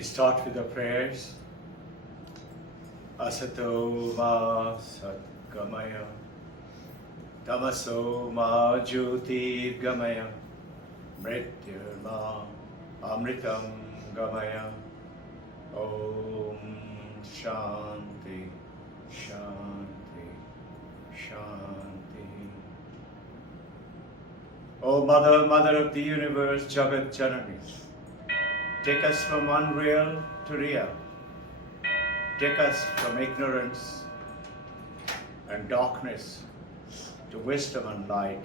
We start with the prayers. Asato ma satgamaya, tamaso ma jyotirgamaya, mrityurma amritam gamaya. Om Shanti, Shanti, Shanti. O Mother, Mother of the Universe, Jagat Janani, take us from unreal to real. Take us from ignorance and darkness to wisdom and light.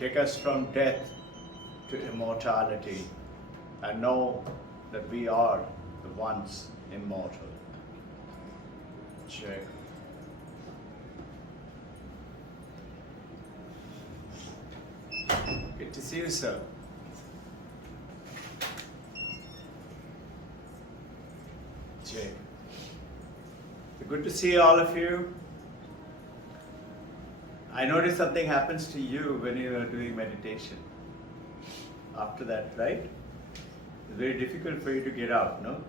Take us from death to immortality, and know that we are the ones immortal. Check. Good to see you, sir. Check. Good to see all of you. I noticed something happens to you when you are doing meditation. After that, right? It's very difficult for you to get out, no?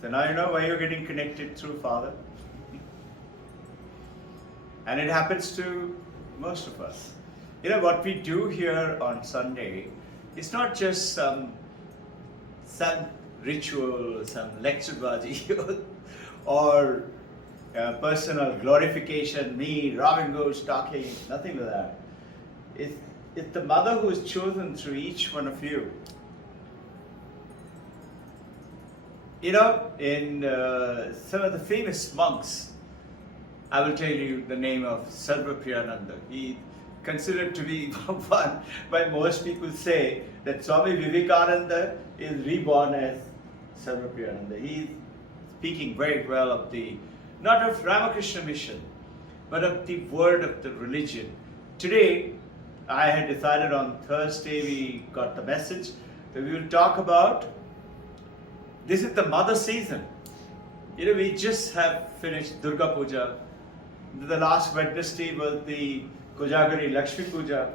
So now you know why you're getting connected through Father. And it happens to most of us. You know, what we do here on Sunday is not just some ritual, some lecture or personal glorification, me, Robbin Ghosh talking, nothing like that. It's the Mother who is chosen through each one of you. You know, in some of the famous monks, I will tell you the name of Sarva Priyananda. He considered to be one, but most people say that Swami Vivekananda is reborn as Sarva Priyananda. He is speaking very well of the, not of Ramakrishna mission, but of the word of the religion. Today, I had decided on Thursday, we got the message that we will talk about, this is the mother season. You know, we just have finished Durga Puja. The last Wednesday was the Kojagari Lakshmi Puja.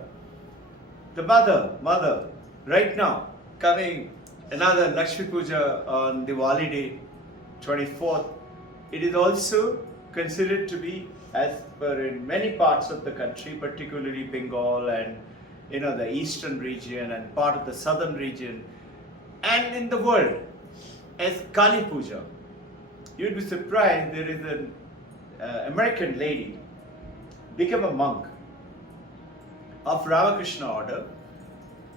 The mother, right now, coming another Lakshmi Puja on Diwali day, 24th. It is also considered to be, as per in many parts of the country, particularly Bengal and the eastern region and part of the southern region, and in the world, as Kali Puja. You'd be surprised, there is an American lady become a monk of Ramakrishna order,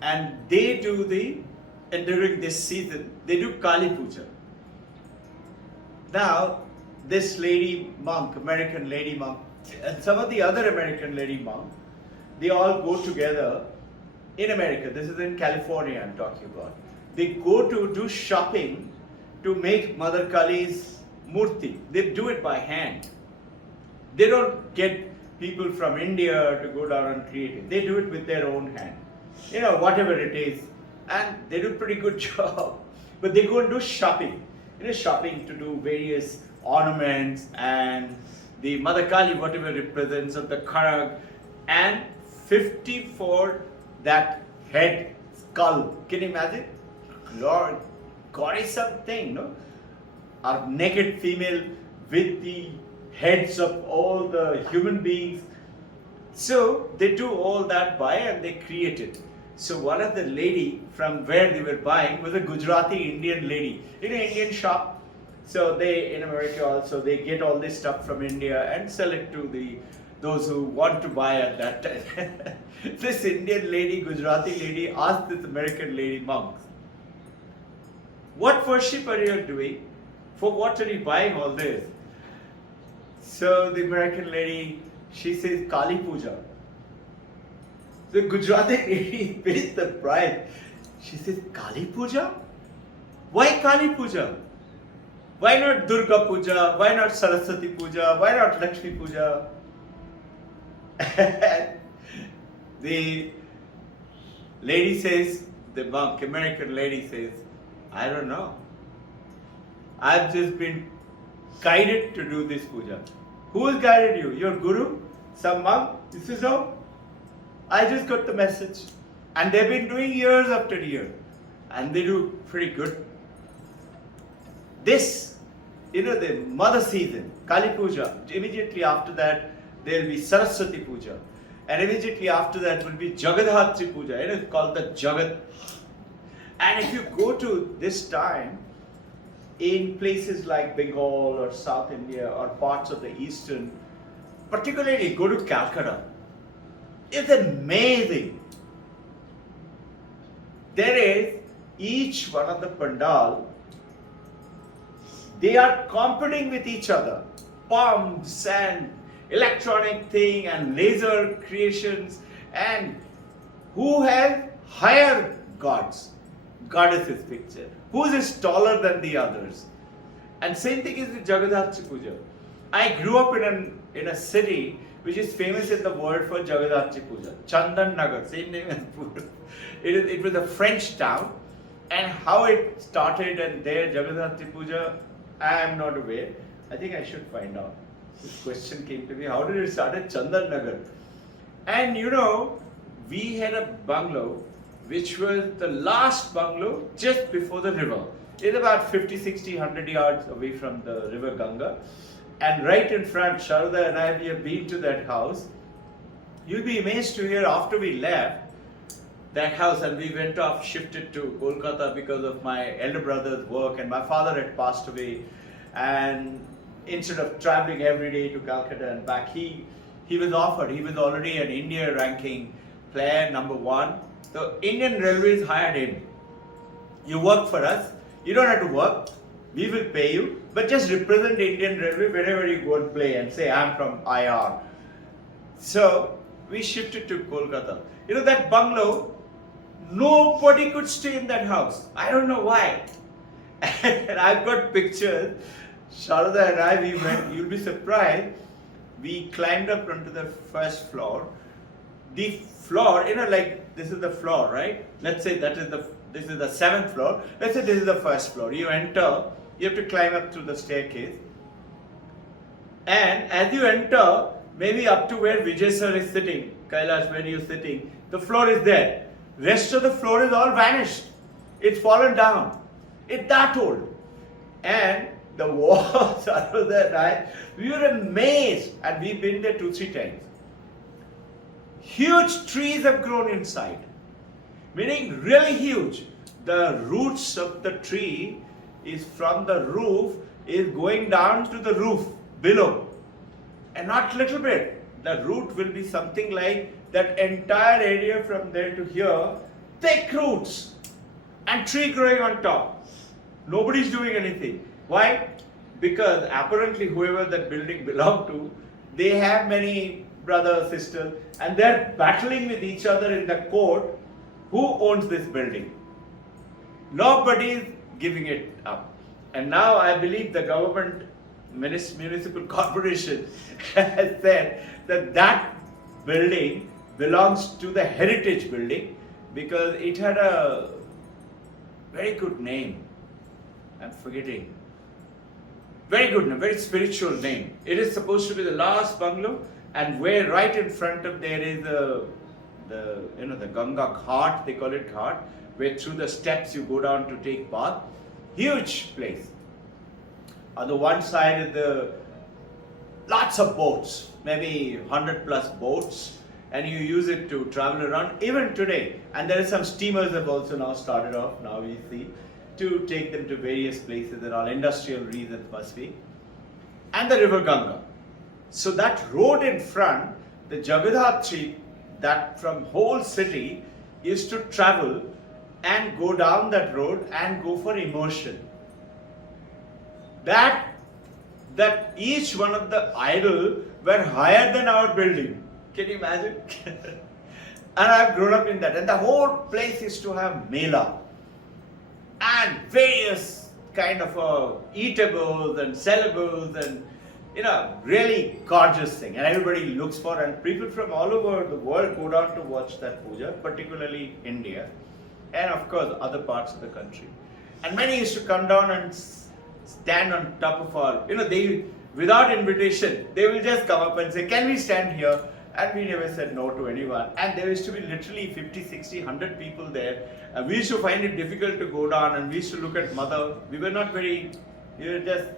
and they do and during this season, they do Kali Puja. Now, this lady monk, American lady monk, and some of the other American lady monk, they all go together in America. This is in California I'm talking about. They go to do shopping to make Mother Kali's murti. They do it by hand. They don't get people from India to go down and create it. They do it with their own hand. Whatever it is. And they do a pretty good job. But they go and do shopping. Shopping to do various ornaments and the Mother Kali, whatever represents of the Kharag, and 54 that head skull. Can you imagine? Lord, God is something, no? A naked female with the heads of all the human beings. So they do all that by and they create it. So one of the lady from where they were buying was a Gujarati Indian lady in an Indian shop. So they, in America also, they get all this stuff from India and sell it to those who want to buy at that time. This Indian lady, Gujarati lady asked this American lady monk, what worship are you doing? For what are you buying all this? So the American lady, she says Kali Puja. The Gujarati lady is very surprised. She says, Kali Puja? Why Kali Puja? Why not Durga Puja? Why not Saraswati Puja? Why not Lakshmi Puja? The lady says, the monk, American lady says, I don't know. I've just been guided to do this puja. Who has guided you? Your guru? Some monk? This is no. I just got the message. And they've been doing years after year. And they do pretty good. This, the mother season, Kali Puja, immediately after that there will be Saraswati Puja, and immediately after that will be Jagadhatri Puja, it's called the Jagat. And if you go to this time, in places like Bengal or South India or parts of the eastern, particularly go to Calcutta, it's amazing. There is each one of the pandal, they are competing with each other. Pumps and electronic thing and laser creations, and who has higher gods, goddesses picture. Who is taller than the others? And same thing is with Jagadhatri Puja. I grew up in a city which is famous in the world for Jagadhatri Puja. Chandan Nagar, same name as Puri. It was a French town, and how it started and there Jagadhatri Puja, I am not aware. I think I should find out. This question came to me, how did it start at Chandan Nagar? And we had a bungalow which was the last bungalow just before the river. It's about 50, 60, 100 yards away from the river Ganga. And right in front, Sharada and I, we have been to that house. You'll be amazed to hear after we left that house and we went off, shifted to Kolkata because of my elder brother's work, and my father had passed away. And instead of traveling every day to Calcutta and back, he was offered, he was already an India ranking player, #1. The Indian Railways hired him. You work for us, you don't have to work, we will pay you, but just represent Indian Railway wherever you go and play and say, I'm from IR. So we shifted to Kolkata. That bungalow, nobody could stay in that house. I don't know why. And I've got pictures. Sharada and I, we went, you'll be surprised, we climbed up onto the first floor. The floor, like this is the floor, right? Let's say this is the 7th floor. Let's say this is the first floor. You enter, you have to climb up through the staircase. And as you enter, maybe up to where Vijay sir is sitting, Kailash, where you're sitting, the floor is there. Rest of the floor is all vanished. It's fallen down. It's that old. And the walls are there, right? We were amazed, and we've been there 2-3 times. Huge trees have grown inside, meaning really huge. The roots of the tree is from the roof, is going down to the roof below, and not little bit. The root will be something like that entire area from there to here, thick roots, and tree growing on top. Nobody's doing anything. Why? Because apparently whoever that building belonged to, they have many brothers, sisters, and they're battling with each other in the court who owns this building. Nobody is giving it up. And now I believe the government municipal corporation has said that that building belongs to the heritage building because it had a very good name. I'm forgetting. Very good name, very spiritual name. It is supposed to be the last bungalow, and where right in front of there is the Ganga Ghat, they call it Ghat, where through the steps you go down to take bath. Huge place. On the one side is the lots of boats, maybe 100+ boats, and you use it to travel around even today. And there are some steamers have also now started off, now we see, to take them to various places and all industrial reasons must be. And the river Ganga. So that road in front, the Jagadhatri, that from whole city is to travel and go down that road and go for immersion. That each one of the idols were higher than our building. Can you imagine? And I've grown up in that. And the whole place is to have mela and various kind of eatables and sellables and really gorgeous thing. And everybody looks for, and people from all over the world go down to watch that puja, particularly India, and of course other parts of the country. And many used to come down and stand on top of our, they, without invitation, they will just come up and say, can we stand here? And we never said no to anyone. And there used to be literally 50, 60, 100 people there. And we used to find it difficult to go down, and we used to look at mother. We were not very, You're just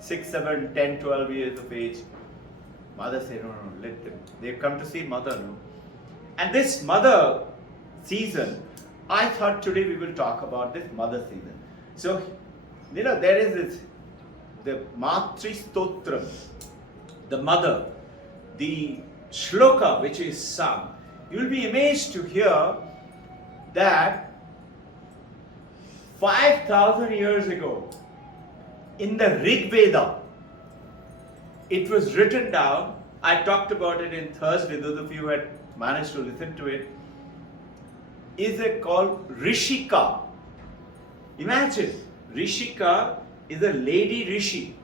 6, 7, 10, 12 years of age. Mother said, no, let them. They've come to see mother. No? And this mother season, I thought today we will talk about this mother season. So, there is this, the Matri Stotram, the mother, the shloka which is sung. You will be amazed to hear that 5,000 years ago, in the Rig Veda, it was written down. I talked about it in Thursday, those of you who had managed to listen to it. Is it called Rishika? Imagine, Rishika is a lady Rishi,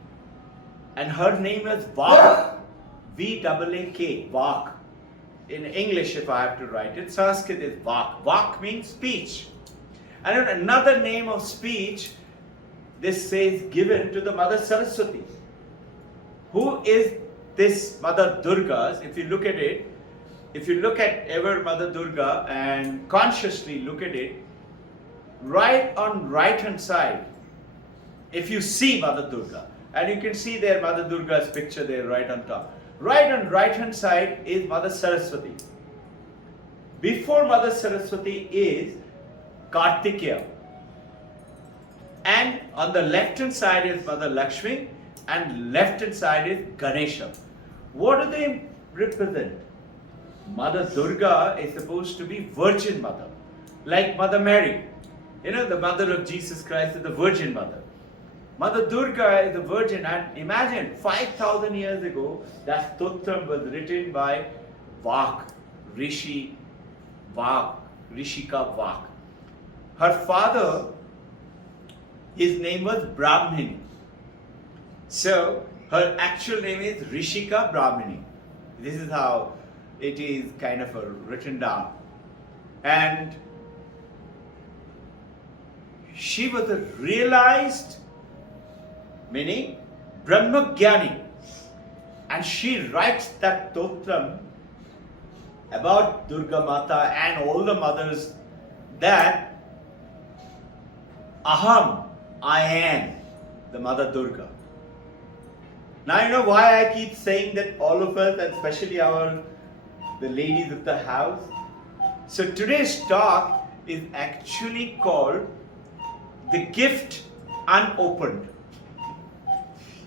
and her name is Vak, V-A-A-K, Vak. In English, if I have to write it, Sanskrit is Vak. Vak means speech. And another name of speech, this says given to the Mother Saraswati. Who is this Mother Durga? If you look at it, if you look at ever Mother Durga and consciously look at it, right on right hand side, if you see Mother Durga, and you can see there Mother Durga's picture there right on top. Right on right hand side is Mother Saraswati. Before Mother Saraswati is Kartikeya. And on the left hand side is Mother Lakshmi, and left hand side is Ganesha. What do they represent? Mother Durga is supposed to be Virgin Mother, like Mother Mary. The mother of Jesus Christ is the Virgin Mother. Mother Durga is the Virgin, and imagine 5,000 years ago, that stotram was written by Vak, Rishi Vak, Rishika Vak. Her father, his name was Brahmini. So, her actual name is Rishika Brahmini. This is how it is kind of written down. And she was a realized, meaning Brahmagyani. And she writes that stotram about Durga Mata and all the mothers that Aham, I am, the Mother Durga. Now you know why I keep saying that all of us, and especially the ladies of the house. So today's talk is actually called The Gift Unopened.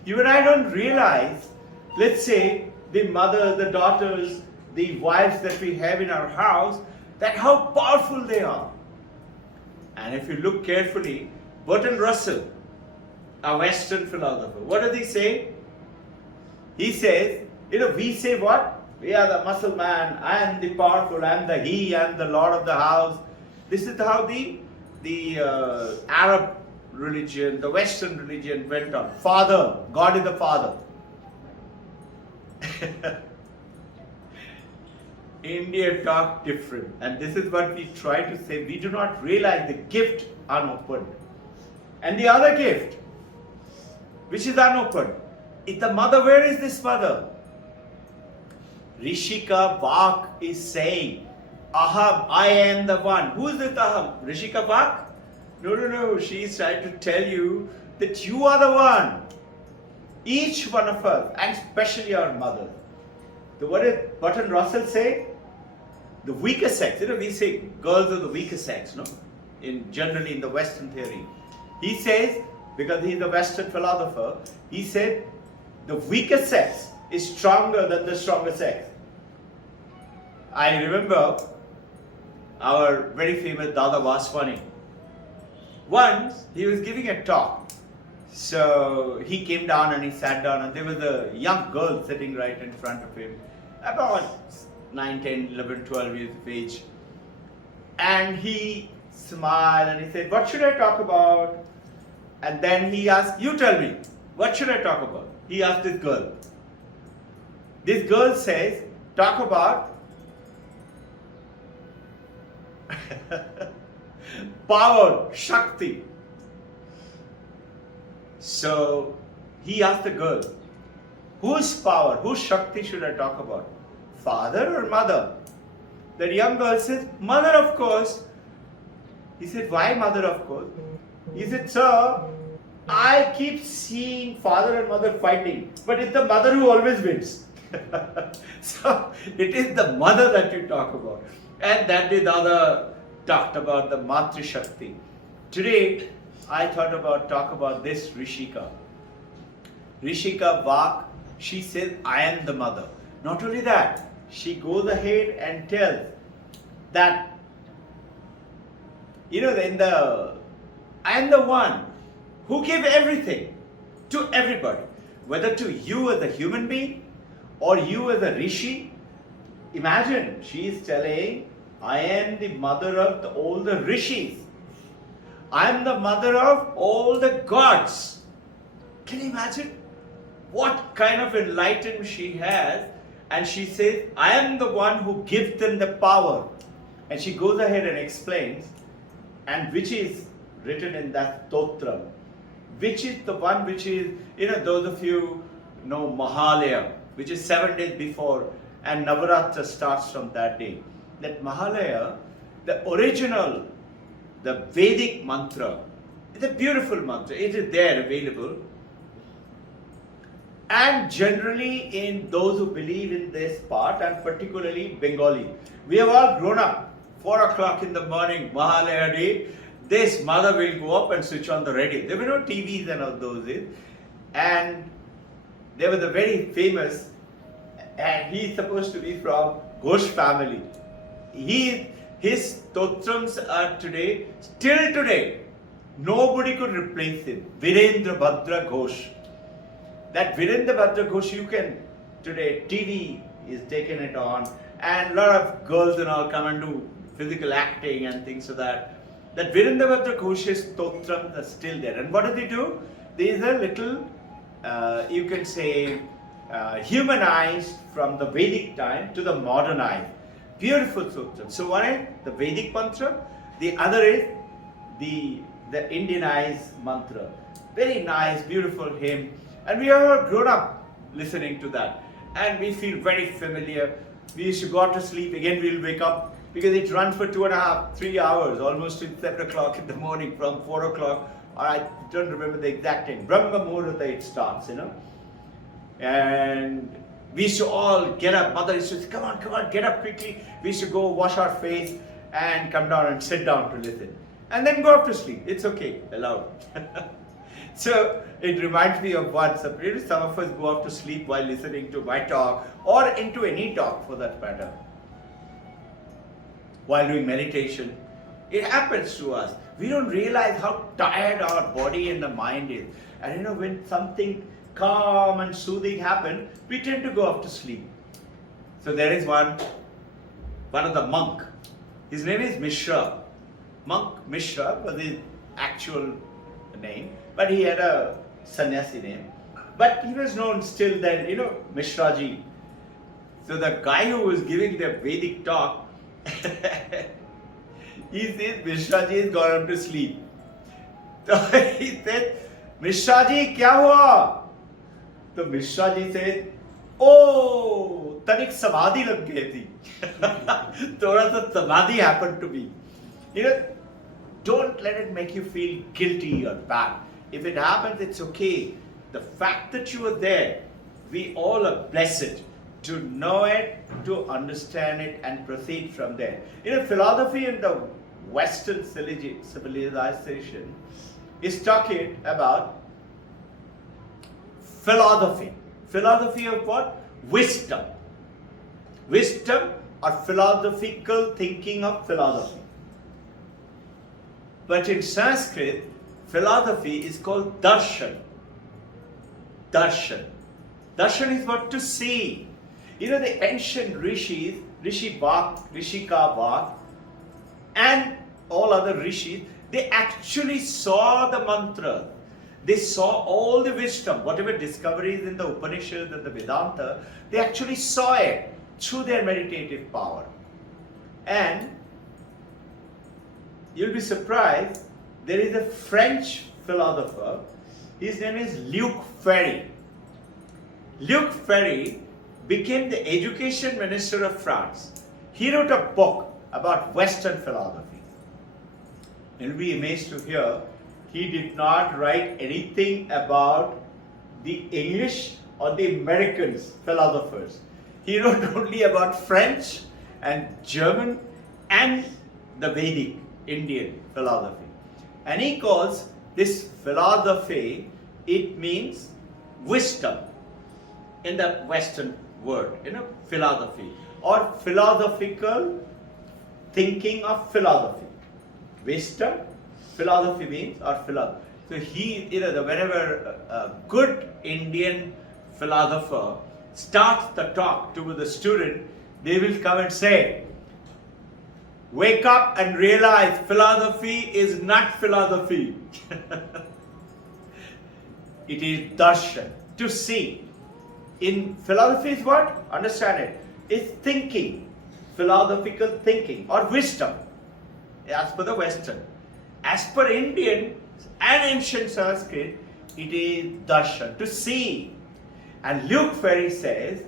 You and I don't realize, let's say, the mothers, the daughters, the wives that we have in our house, that how powerful they are. And if you look carefully, Bertrand Russell, a Western philosopher, what does he say? He says, we say what? We are the muscle man, I am the powerful, I am the he, I am the lord of the house. This is how the Arab religion, the Western religion went on. Father, God is the father. India talk different, and this is what we try to say. We do not realize the gift unopened. And the other gift, which is unopened, is the mother. Where is this mother? Rishika Vak is saying, Aham, I am the one. Who is this Aham? Rishika Vak? No. She is trying to tell you that you are the one. Each one of us, and especially our mothers. So what did Bertrand Russell say? The weaker sex. We say girls are the weaker sex, no? Generally in the Western theory. He says, because he's a Western philosopher, he said the weaker sex is stronger than the stronger sex. I remember our very famous Dada Vaswani. Once he was giving a talk. So he came down and he sat down, and there was a young girl sitting right in front of him, about 9, 10, 11, 12 years of age. And he smiled and he said, what should I talk about? And then he asked, you tell me, what should I talk about? He asked this girl. This girl says, talk about power, Shakti. So he asked the girl, whose power, whose Shakti should I talk about? Father or mother? That young girl says, mother, of course. He said, why mother, of course? He said, sir, I keep seeing father and mother fighting, but it's the mother who always wins. So it is the mother that you talk about. And that day Dada talked about the Matri Shakti. Today I thought about talk about this Rishika. Rishika Vak, she says, I am the mother. Not only that, she goes ahead and tells that, I am the one who gave everything to everybody, whether to you as a human being or you as a rishi. Imagine, she is telling, I am the mother of all the rishis. I am the mother of all the gods. Can you imagine what kind of enlightenment she has? And she says, I am the one who gives them the power. And she goes ahead and explains, and which is written in that Stotram, which is the one which is, those of you know Mahalaya, which is 7 days before, and Navaratra starts from that day. That Mahalaya, the original, the Vedic mantra, is a beautiful mantra. It is there available. And generally in those who believe in this part, and particularly Bengali, we have all grown up. 4 o'clock in the morning, Mahalaya day, this mother will go up and switch on the radio. There were no TVs and all those days. And there was a very famous, and he is supposed to be from Ghosh family. His stotrams are today, still today, nobody could replace him. Virendra Bhadra Ghosh. That Virendra Bhadra Ghosh, you can, today, TV is taking it on, and a lot of girls and all come and do physical acting and things like that. That Virendra Bhadra Ghosh's stotrams are still there. And what do? These are little, you can say, humanized from the Vedic time to the modernized. Beautiful stotrams. So one is the Vedic mantra, the other is the Indianized mantra. Very nice, beautiful hymn. And we are all grown up listening to that. And we feel very familiar. We used to go out to sleep, again we'll wake up, because it runs for 2.5, 3 hours, almost till 7 o'clock in the morning, from 4 o'clock, or I don't remember the exact time, Brahma Muhurta it starts, And we used to all get up, mother used to say, come on, get up quickly. We used to go wash our face and come down and sit down to listen. And then go up to sleep, it's okay, allowed. So it reminds me of what some of us go off to sleep while listening to my talk, or into any talk for that matter. While doing meditation, it happens to us. We don't realize how tired our body and the mind is. And when something calm and soothing happens, we tend to go off to sleep. So there is one of the monk. His name is Mishra. Monk Mishra was his actual name, but he had a sannyasi name. But he was known still then, Mishraji. So the guy who was giving the Vedic talk, he says Mishraji has gone up to sleep. So he said, Mishraji, kya hua? So Mishraji said, oh, tanik samadhi lag gayi thi. Thoda sa samadhi happened to me. Don't let it make you feel guilty or bad. If it happens, it's okay. The fact that you are there, we all are blessed to know it, to understand it, and proceed from there. Philosophy in the Western civilization is talking about philosophy. Philosophy of what? Wisdom. Wisdom or philosophical thinking of philosophy. But in Sanskrit, philosophy is called darshan. Darshan. Darshan is what? To see. The ancient rishis, Rishi Vak, Rishika Vak, and all other rishis, they actually saw the mantra. They saw all the wisdom, whatever discoveries in the Upanishads and the Vedanta, they actually saw it through their meditative power. And you'll be surprised, there is a French philosopher, his name is Luc Ferry. Luc Ferry became the education minister of France. He wrote a book about Western philosophy. You'll be amazed to hear he did not write anything about the English or the Americans philosophers. He wrote only about French and German and the Vedic Indian philosophy. And he calls this philosophy, it means wisdom in the Western word, philosophy or philosophical thinking of philosophy. Wisdom, philosophy means or philosophy. So he, whenever a good Indian philosopher starts the talk to the student, they will come and say, wake up and realize philosophy is not philosophy. It is darshan, to see. In philosophy is what? Understand it. It's thinking, philosophical thinking or wisdom, as per the Western. As per Indian and ancient Sanskrit, it is darshan, to see. And Luke Ferry says,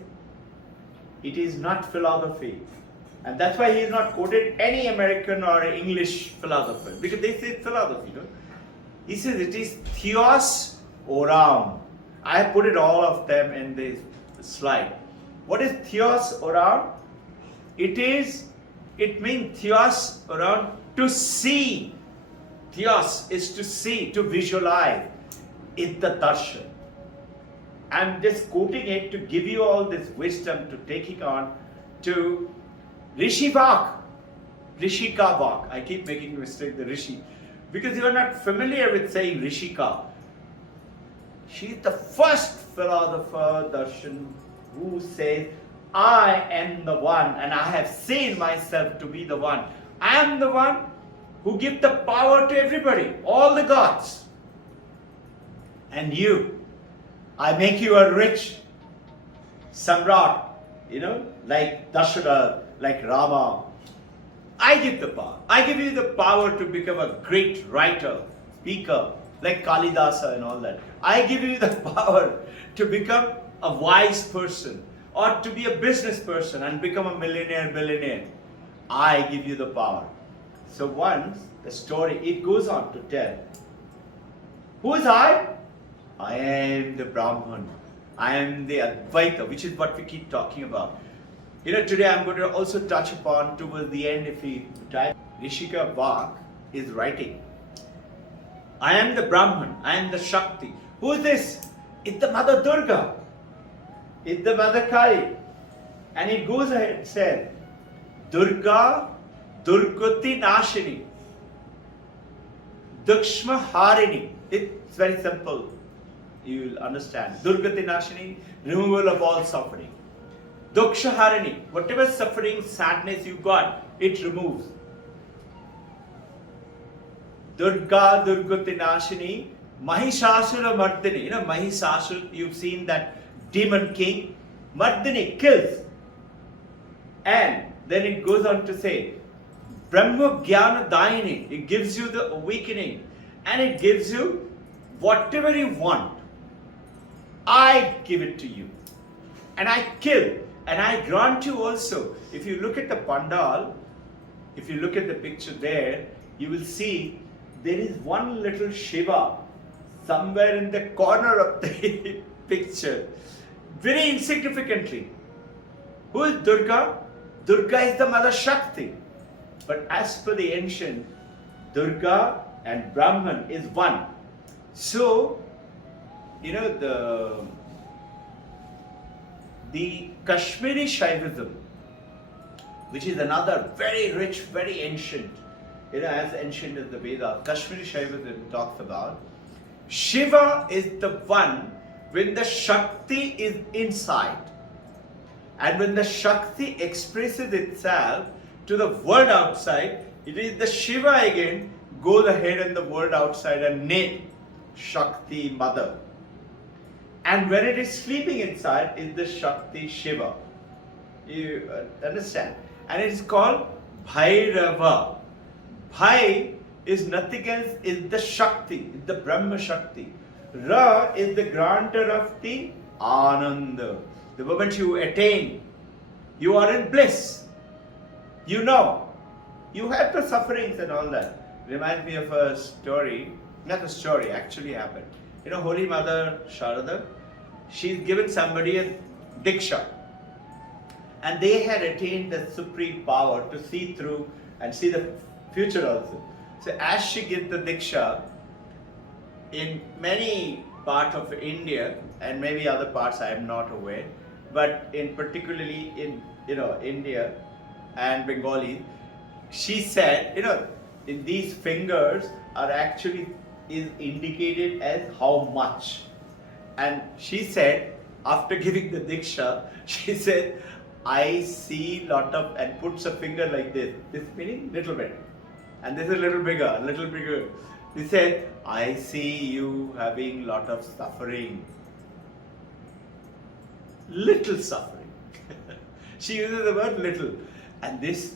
it is not philosophy. And that's why he has not quoted any American or English philosopher, because they say philosophy. He says it is theos oram. I have put it all of them in this slide. What is theos oram? It means theos oram, to see. Theos is to see, to visualize. It's the darshan. I'm just quoting it to give you all this wisdom to take it on to Rishi Vak, Rishika Vak. I keep making a mistake, the Rishi, because you are not familiar with saying Rishika. She is the first philosopher, darshan, who says, I am the one and I have seen myself to be the one. I am the one who gives the power to everybody, all the gods. And you, I make you a rich samrat, like Dasharatha, like Rama. I give the power. I give you the power to become a great writer, speaker, like Kalidasa and all that. I give you the power to become a wise person or to be a business person and become a millionaire, billionaire. I give you the power. So once the story, it goes on to tell, who is I? I am the Brahman. I am the Advaita, which is what we keep talking about. Today I'm going to also touch upon towards the end, if we time. Rishika Vak is writing, I am the Brahman, I am the Shakti. Who is this? It's the Mother Durga. It's the Mother Kali. And it goes ahead and says, Durga, Durgati Nashini, Dukshma Harini. It's very simple. You will understand. Durgati Nashini, removal of all suffering. Duksha Harini, whatever suffering, sadness you got, it removes. Durga, Durgati Nashini, Mahishasura Mardini. Mahishasura, you've seen that demon king. Mardini kills. And then it goes on to say, Brahma Jnana Dayini. It gives you the awakening. And it gives you whatever you want. I give it to you. And I kill. And I grant you also. If you look at the pandal, if you look at the picture there, you will see there is one little Shiva somewhere in the corner of the picture. Very insignificantly. Who is Durga? Durga is the Mother Shakti. But as per the ancient, Durga and Brahman is one. So, the Kashmiri Shaivism, which is another very rich, very ancient, as ancient as the Vedas, Kashmiri Shaivism talks about, Shiva is the one when the Shakti is inside. And when the Shakti expresses itself to the world outside, it is the Shiva again goes ahead in the world outside and name Shakti Mother. And when it is sleeping inside, is the Shakti Shiva. You understand? And it is called Bhairava. Bhai is nothing else, is the Shakti, is the Brahma Shakti. Ra is the granter of the Ananda. The moment you attain, you are in bliss. You have the sufferings and all that. Reminds me of a story. Not a story, actually happened. Holy Mother Sharada, she's given somebody a diksha. And they had attained the supreme power to see through and see the future also. So as she gives the diksha, in many parts of India and maybe other parts I am not aware, but in particularly in India and Bengali, she said, in these fingers are actually is indicated as how much. And she said, after giving the diksha, she said, I see lot of, and puts a finger like this meaning little bit, and this is a little bigger. He said, I see you having lot of suffering. Little suffering. She uses the word little. And this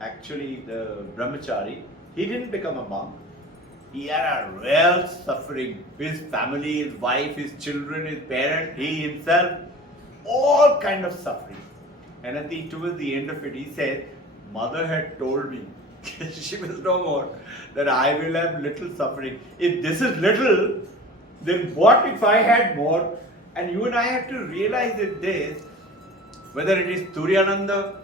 actually, the brahmachari, he didn't become a monk. He had a real suffering. His family, his wife, his children, his parents, he himself, all kind of suffering. And towards the end of it, he said, Mother had told me, she was no more, that I will have little suffering. If this is little, then what if I had more? And you and I have to realize that this, whether it is Turyananda,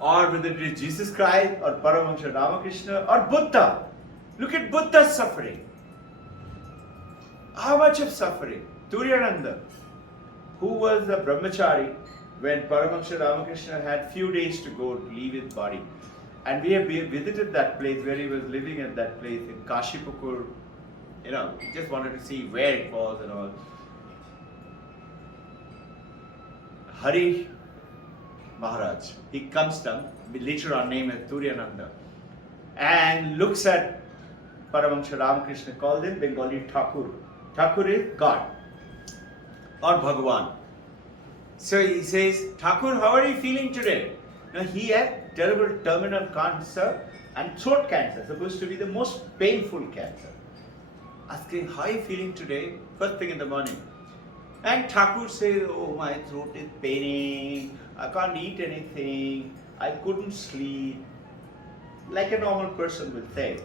or whether it is Jesus Christ, or Paramahansa Ramakrishna, or Buddha. Look at Buddha's suffering. How much of suffering? Turyananda, who was a brahmachari when Paramahansa Ramakrishna had few days to go to leave his body. And we have visited that place where he was living at that place in Kashipukur. Just wanted to see where it was and all. Hari Maharaj, he comes down, later on named as Turyananda, and looks at Paramahansa Ramakrishna, calls him Bengali Thakur. Thakur is God or Bhagavan. So he says, Thakur, how are you feeling today? Now he had terrible terminal cancer and throat cancer, supposed to be the most painful cancer. Asking, how are you feeling today? First thing in the morning. And Thakur says, oh, my throat is paining, I can't eat anything, I couldn't sleep, like a normal person will say.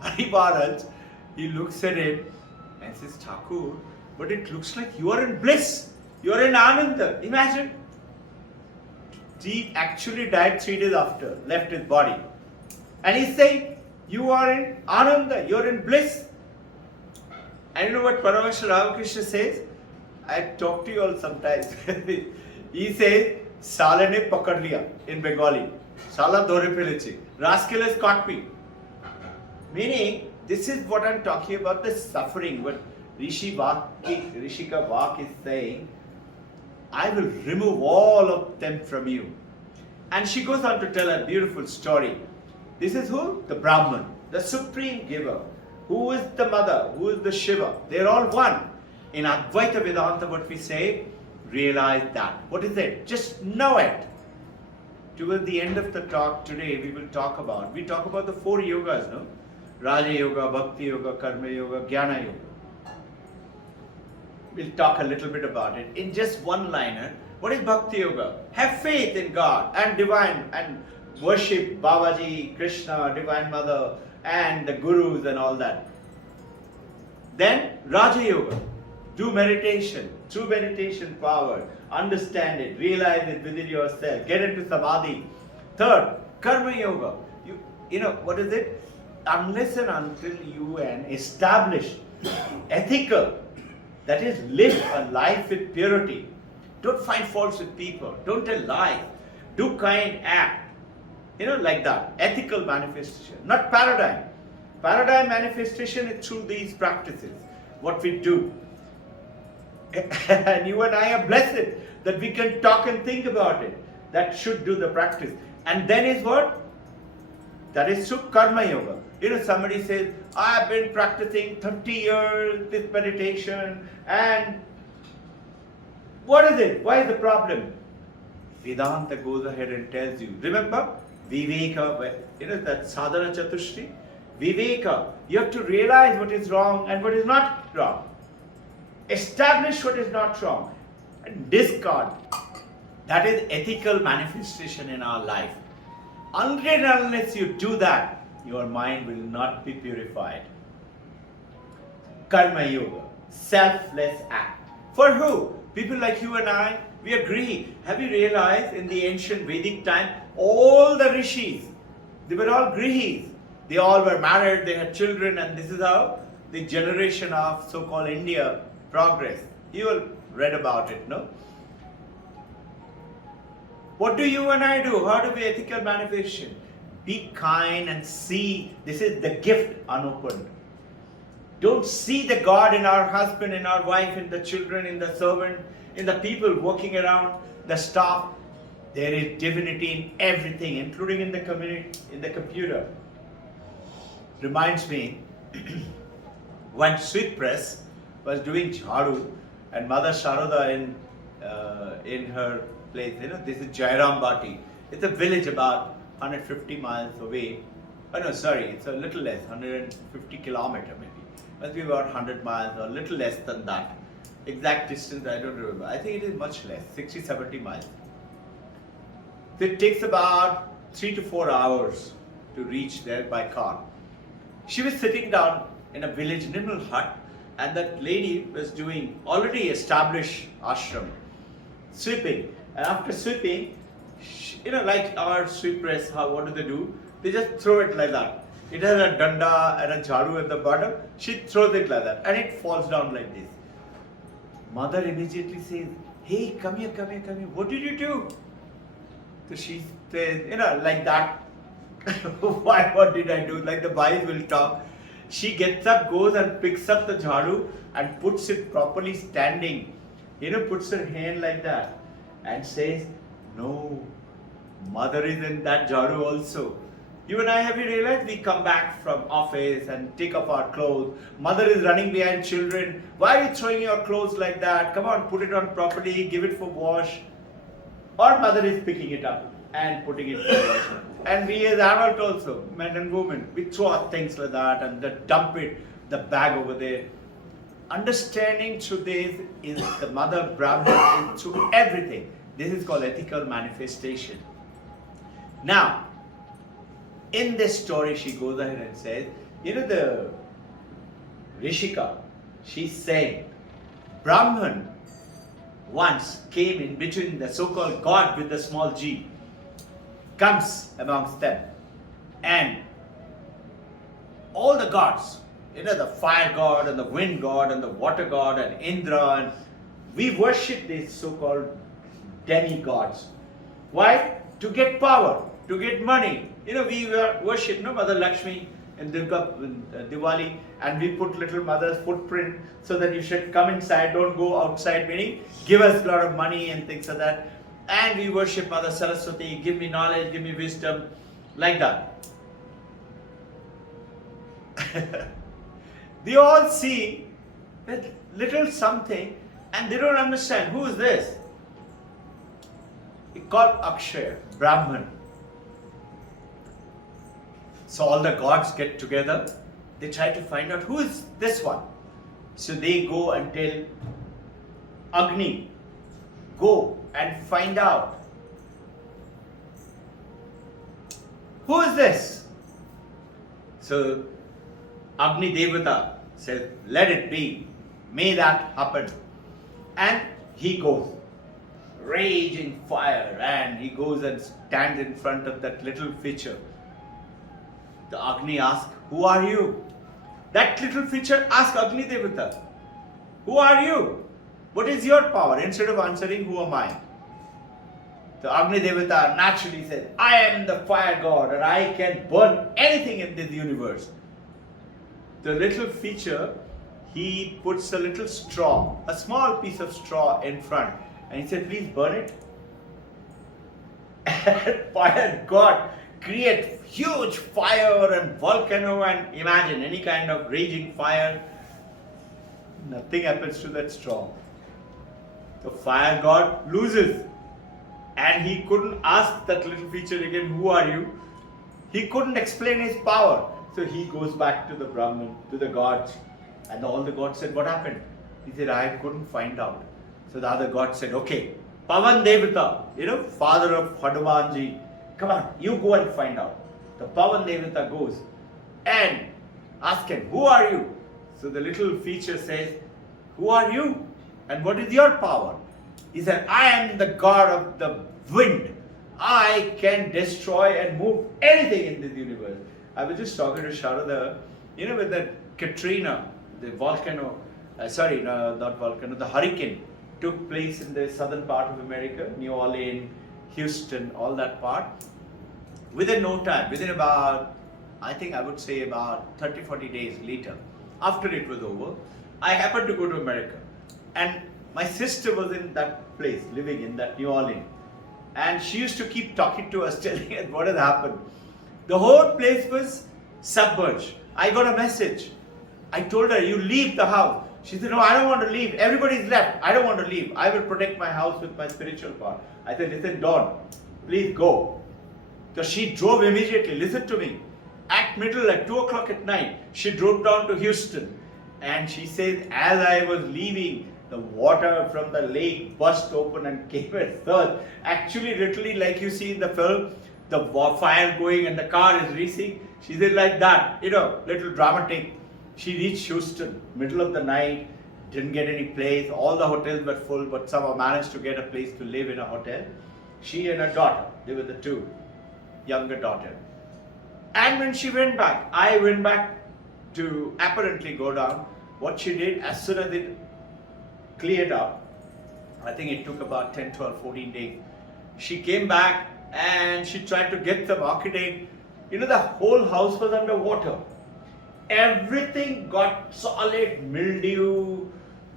Hari Maharaj, he looks at him and says, Thakur, but it looks like you are in bliss, you are in Ananda. Imagine. He actually died 3 days after, left his body. And he's saying, you are in Ananda, you are in bliss. And you know what Paramahansa Ramakrishna says? I talk to you all sometimes. He says, Sala ne pakad liya in Bengali. Sala dore peleche. Rascal has caught me. Meaning, this is what I'm talking about, the suffering. What Rishika Vak is saying, I will remove all of them from you. And she goes on to tell a beautiful story. This is who? The Brahman, the supreme giver. Who is the mother? Who is the Shiva? They're all one. In Advaita Vedanta, what we say, realize that. What is it? Just know it. Towards the end of the talk today, we talk about the 4 yogas, no? Raja Yoga, Bhakti Yoga, Karma Yoga, Jnana Yoga. We'll talk a little bit about it. In just one liner, what is Bhakti Yoga? Have faith in God and divine and worship Babaji, Krishna, Divine Mother and the Gurus and all that. Then Raja Yoga. Do meditation, through meditation power, understand it, realize it within yourself, get into samadhi. Third, Karma Yoga. You know, what is it? Unless and until you establish ethical, that is, live a life with purity. Don't find faults with people. Don't tell lies. Do kind act. Like that. Ethical manifestation, not paradigm. Paradigm manifestation is through these practices, what we do. And you and I are blessed that we can talk and think about it. That should do the practice. And then is what? That is through Karma Yoga. Somebody says, I have been practicing 30 years this meditation, and what is it? Why is the problem? Vedanta goes ahead and tells you. Remember, Viveka, that sadhana chatushri? Viveka, you have to realize what is wrong and what is not wrong. Establish what is not wrong and discard. That is ethical manifestation in our life. Until and unless you do that, your mind will not be purified. Karma Yoga, selfless act. For who? People like you and I, we are grihi. Have you realized in the ancient Vedic time, all the rishis, they were all grihis. They all were married, they had children, and this is how the generation of so-called India progressed. You all read about it, no? What do you and I do? How do we ethical manifestation? Be kind and see. This is the gift unopened. Don't see the God in our husband, in our wife, in the children, in the servant, in the people working around, the staff. There is divinity in everything, including in the community, in the computer. Reminds me, when Sweet Press was doing jharu, and Mother Sharoda in her place, this is Jairam Bati. It's a village about 150 miles away. Oh no, sorry, it's a little less, 150 kilometers maybe. Must be about 100 miles or a little less than that. Exact distance I don't remember. I think it is much less, 60, 70 miles. So it takes about 3 to 4 hours to reach there by car. She was sitting down in a village little hut, and that lady was doing already established ashram, sweeping. And after sweeping, like our sweep press, what do they do? They just throw it like that. It has a danda and a jharu at the bottom. She throws it like that, and it falls down like this. Mother immediately says, "Hey, come here, come here, come here. What did you do?" So she says, like that. Why? What did I do? Like the boys will talk. She gets up, goes and picks up the jharu and puts it properly standing. Puts her hand like that and says, "No, mother is in that jharu also." You and I, have you realized we come back from office and take off our clothes. Mother is running behind children. Why are you throwing your clothes like that? Come on, put it on properly, give it for wash. Or mother is picking it up and putting it for wash. And we as adults also, men and women, we throw out things like that and then dump it, the bag over there. Understanding through this is the mother Brahman is through everything. This is called ethical manifestation. Now, in this story, she goes ahead and says, the Rishika, she's saying, Brahman once came in between the so-called God with the small g, comes amongst them, and all the gods, the fire god and the wind god and the water god and Indra, and we worship these so-called demigods. Why? To get power, to get money. We worship Mother Lakshmi in Diwali, and we put little mother's footprint so that you should come inside, don't go outside, meaning give us a lot of money and things like that. And we worship Mother Saraswati, give me knowledge, give me wisdom, like that. They all see that little something and they don't understand who is this. It's called Akshaya, Brahman. So all the gods get together, they try to find out who is this one. So they go and tell Agni, go and find out. Who is this? So Agni Devata says, let it be. May that happen. And he goes, raging fire, and he goes and stands in front of that little feature. The Agni asks, who are you? That little feature asks Agni Devata, who are you? What is your power? Instead of answering, who am I? The Agni Devata naturally says, I am the fire god and I can burn anything in this universe. The little feature, he puts a little straw, a small piece of straw in front, and he said, please burn it. And fire god create huge fire and volcano, and imagine any kind of raging fire. Nothing happens to that straw. The fire god loses, and he couldn't ask that little feature again, who are you? He couldn't explain his power. So he goes back to the Brahman, to the gods, and all the gods said, what happened? He said, I couldn't find out. So the other god said, okay, Pavan Devata, father of Hanumanji, come on, you go and find out. The Pavan Devata goes and asks him, who are you? So the little feature says, who are you? And what is your power? He said, I am the god of the wind. I can destroy and move anything in this universe. I was just talking to Sharada, with that Katrina, the volcano, not volcano, the hurricane took place in the southern part of America, New Orleans, Houston, all that part. Within no time, within about, I think I would say about 30, 40 days later, after it was over, I happened to go to America. And my sister was in that place, living in that New Orleans. And she used to keep talking to us, telling us what had happened. The whole place was submerged. I got a message. I told her, you leave the house. She said, no, I don't want to leave. Everybody's left. I don't want to leave. I will protect my house with my spiritual part. I said, listen, Dawn, please go. So she drove immediately. Listen to me. At 2 o'clock at night, she drove down to Houston. And she said, as I was leaving, the water from the lake burst open and came at surge. Actually, literally, like you see in the film, the fire going and the car is racing. She said like that, little dramatic. She reached Houston, middle of the night, didn't get any place. All the hotels were full, but somehow managed to get a place to live in a hotel. She and her daughter, they were the two, younger daughter. And when she went back, I went back to apparently go down. What she did, as soon as it cleared up, I think it took about 10, 12, 14 days. She came back and she tried to get some architect. The whole house was underwater. Everything got solid mildew,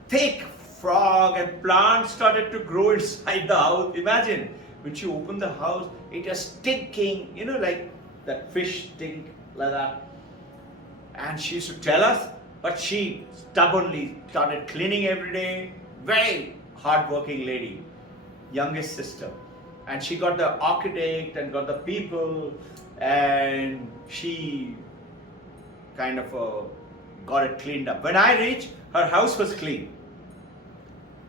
thick frog, and plants started to grow inside the house. Imagine, when she opened the house, it was stinking, like that fish stink, like that. And she used to tell us, but she stubbornly started cleaning every day. Very hard-working lady, youngest sister. And she got the architect and got the people, and she kind of got it cleaned up. When I reached, her house was clean.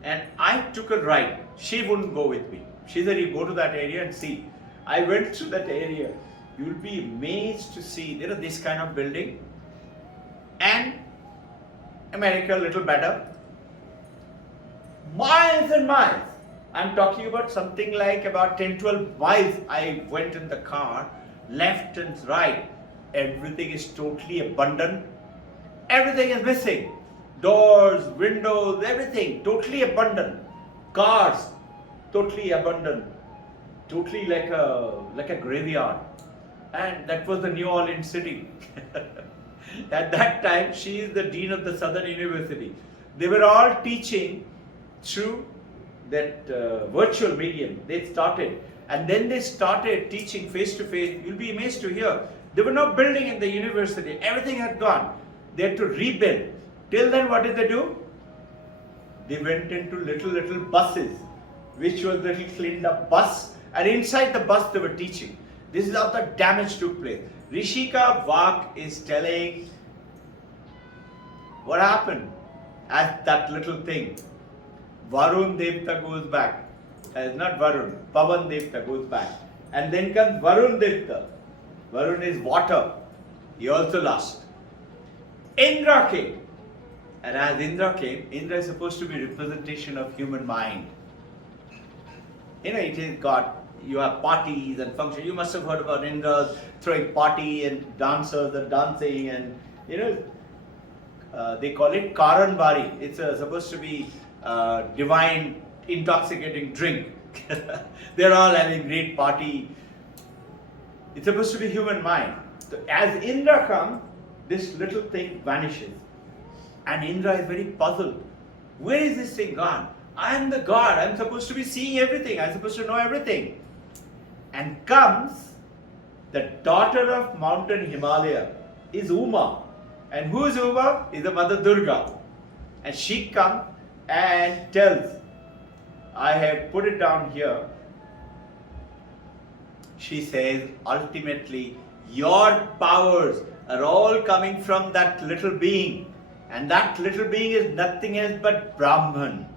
And I took a ride. She wouldn't go with me. She said, you go to that area and see. I went to that area. You'll be amazed to see, this kind of building. And America, a little better. Miles and miles. I'm talking about something like about 10, 12 miles. I went in the car, left and right. Everything is totally abundant. Everything is missing. Doors, windows, everything totally abundant. Cars, totally abundant. Totally like a graveyard. And that was the New Orleans city. At that time, she is the dean of the Southern University. They were all teaching through that virtual medium. They started. And then they started teaching face to face. You'll be amazed to hear. They were not building in the university. Everything had gone. They had to rebuild. Till then, what did they do? They went into little buses, which was little cleaned up bus. And inside the bus, they were teaching. This is how the damage took place. Rishika Vak is telling what happened at that little thing. Varun Devta goes back. Not Varun, Pavan Devta goes back. And then comes Varun Devta. Varun is water. He also lost. Indra came. And as Indra came, Indra is supposed to be representation of human mind. It is got, you have parties and functions. You must have heard about Indra throwing party and dancers and dancing and, they call it Karan Bari. It's supposed to be divine intoxicating drink. They're all having great party. It's supposed to be human mind. So as Indra comes, this little thing vanishes. And Indra is very puzzled. Where is this thing gone? I am the god. I'm supposed to be seeing everything. I'm supposed to know everything. And comes the daughter of mountain Himalaya is Uma. And who is Uma? Is the mother Durga. And she comes and tells, I have put it down here. She says, ultimately, your powers are all coming from that little being. And that little being is nothing else but Brahman.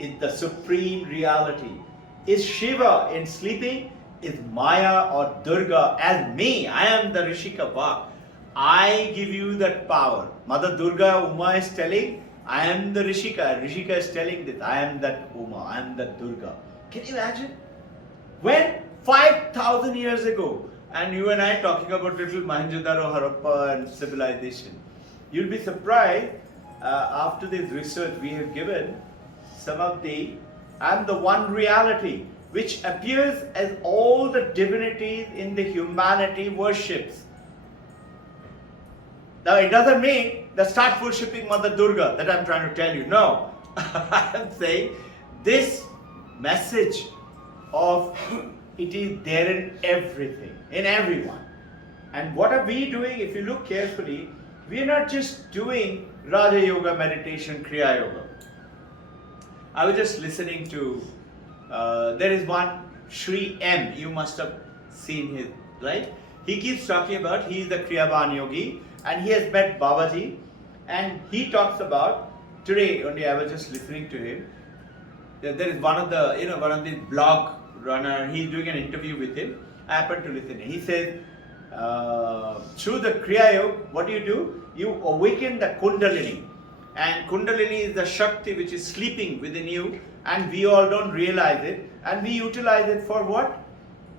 It's the supreme reality. Is Shiva in sleeping? Is Maya or Durga as me? I am the Rishika Vak. I give you that power. Mother Durga, Uma is telling, I am the Rishika. Rishika is telling this, I am that Uma, I am that Durga. Can you imagine? When 5,000 years ago, and you and I talking about little Mohenjo-daro, Harappa and civilization, you'll be surprised after this research we have given some of the, and the one reality which appears as all the divinities in the humanity worships. Now it doesn't mean that start worshipping Mother Durga, that I'm trying to tell you. No, I am saying this message of it is there in everything, in everyone. And what are we doing? If you look carefully, we are not just doing Raja Yoga meditation, Kriya Yoga. I was just listening to, there is one Sri M, you must have seen his, right? He keeps talking about, he is the Kriyavan Yogi and he has met Babaji and he talks about, today only I was just listening to him, there is one of the, one of the blog runner, he's doing an interview with him. I happened to listen. He says, through the Kriya Yoga, what do? You awaken the Kundalini. And Kundalini is the Shakti which is sleeping within you and we all don't realize it. And we utilize it for what?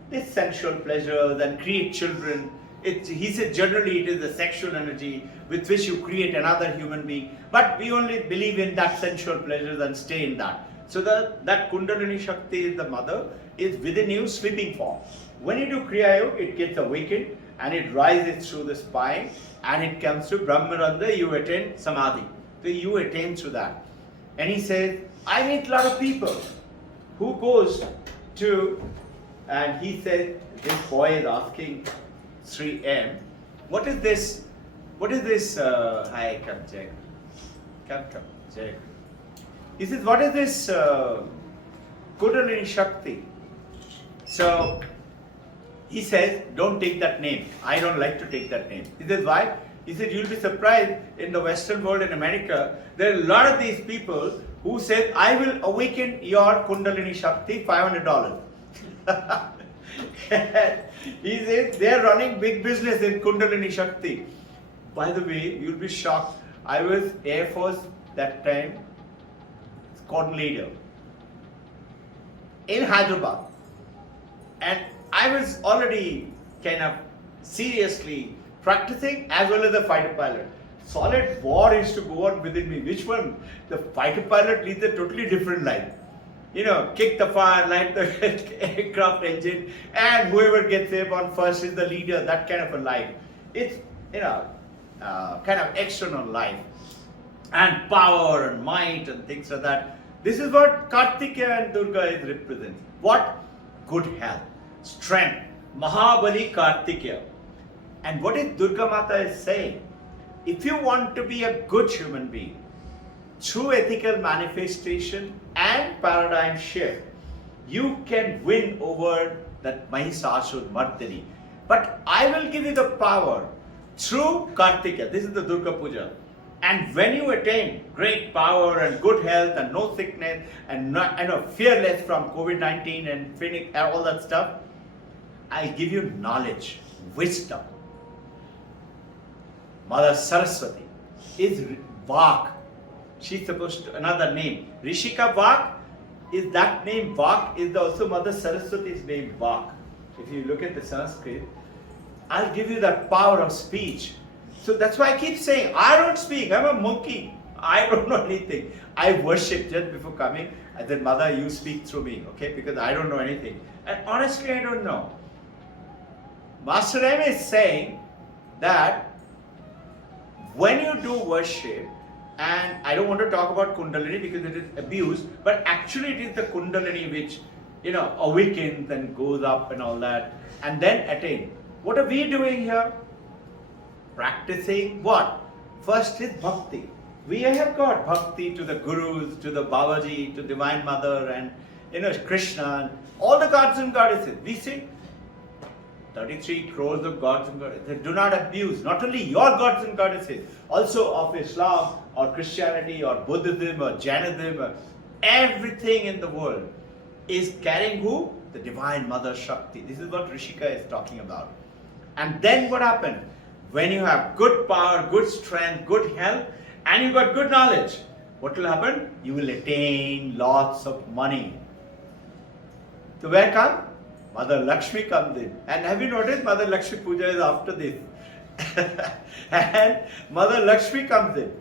This sensual pleasures and create children. He said generally it is the sexual energy with which you create another human being. But we only believe in that sensual pleasures and stay in that. So that Kundalini Shakti is the mother, is within you sleeping form. When you do Kriya Yoga, it gets awakened and it rises through the spine and it comes to Brahmaranda, you attain Samadhi. So you attain through that. And he says, I meet a lot of people who goes to, and he said, this boy is asking Sri M, what is this, hi, come check, come check. He says, what is this Kundalini Shakti? So, he says, don't take that name. I don't like to take that name. He says, why? He said, you'll be surprised in the Western world, in America, there are a lot of these people who say, I will awaken your Kundalini Shakti, $500. He says, they are running big business in Kundalini Shakti. By the way, you'll be shocked. I was Air Force that time, squadron leader in Hyderabad. And I was already kind of seriously practicing as well as a fighter pilot. Solid war is to go on within me. Which one? The fighter pilot leads a totally different life. Kick the fire, light the aircraft engine, and whoever gets there on first is the leader, that kind of a life. It's, kind of external life. And power and might and things like that. This is what Kartikeya and Durga is representing. What? Good health, strength, Mahabali Kartikeya. And what is Durga Mata is saying? If you want to be a good human being, through ethical manifestation and paradigm shift, you can win over that Mahishasur Mardini. But I will give you the power through Kartikeya. This is the Durga Puja. And when you attain great power and good health and no sickness and not, fearless from COVID-19 and all that stuff, I give you knowledge, wisdom. Mother Saraswati is Vak. She's supposed to, another name. Rishika Vak is that name. Vak is also Mother Saraswati's name, Vak. If you look at the Sanskrit, I'll give you that power of speech. So that's why I keep saying, I don't speak, I'm a monkey. I don't know anything. I worship just before coming. I said, Mother, you speak through me, okay? Because I don't know anything. And honestly, I don't know. Master M is saying that when you do worship, and I don't want to talk about Kundalini because it is abused, but actually it is the Kundalini which, awakens and goes up and all that, and then attain. What are we doing here? Practicing what? First is bhakti. We have got bhakti to the gurus, to the Babaji, to Divine Mother, and Krishna, and all the gods and goddesses. We sing 33 crores of gods and goddesses. Do not abuse not only your gods and goddesses, also of Islam or Christianity or Buddhism or Jainism. Or everything in the world is carrying who? The Divine Mother Shakti. This is what Rishika is talking about. And then what happened? when you have good power, good strength, good health, and you got good knowledge, what will happen? You will attain lots of money. So where come? Mother Lakshmi comes in. And have you noticed Mother Lakshmi Puja is after this? And Mother Lakshmi comes in.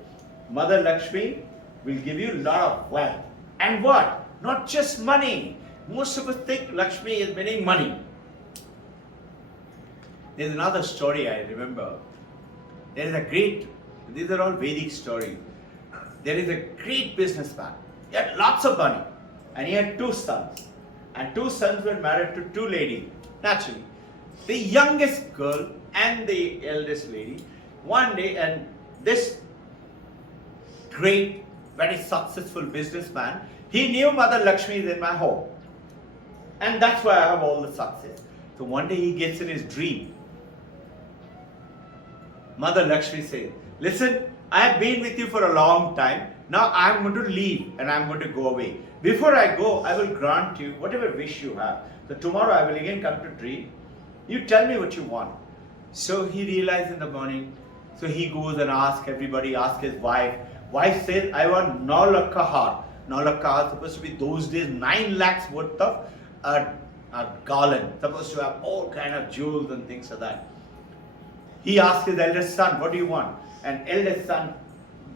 Mother Lakshmi will give you a lot of wealth. And what? Not just money. Most of us think Lakshmi is meaning money. There's another story I remember. There is a great, these are all Vedic stories. There is a great businessman. He had lots of money. And he had two sons. And two sons were married to two ladies. Naturally. The youngest girl and the eldest lady, one day, and this great, very successful businessman, he knew Mother Lakshmi is in my home. And that's why I have all the success. So one day he gets in his dream. Mother Lakshmi says, listen, I have been with you for a long time. Now I am going to leave and I am going to go away. Before I go, I will grant you whatever wish you have. So tomorrow I will again come to dream. You tell me what you want. So he realized in the morning. So he goes and asks everybody, asks his wife. Wife says, I want 9 lakh har. 9 lakh har supposed to be those days 9 lakhs worth of a garland. Supposed to have all kind of jewels and things like that. He asked his eldest son, what do you want? And eldest son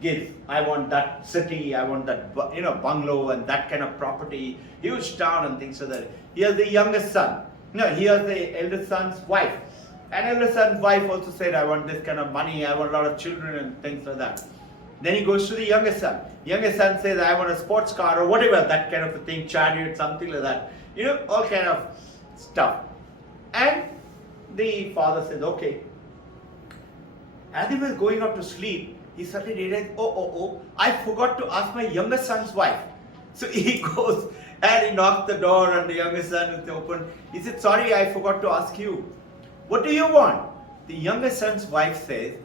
gives, I want that city, I want that bungalow and that kind of property, huge town and things like that. He has the youngest son. No, he has the eldest son's wife. And eldest son's wife also said, I want this kind of money, I want a lot of children and things like that. Then he goes to the youngest son. Youngest son says, I want a sports car or whatever, that kind of a thing, chariot, something like that. All kind of stuff. And the father says, okay. As he was going up to sleep, he suddenly realized, I forgot to ask my youngest son's wife. So he goes and he knocks the door and the youngest son is open. He said, sorry, I forgot to ask you. What do you want? The youngest son's wife says,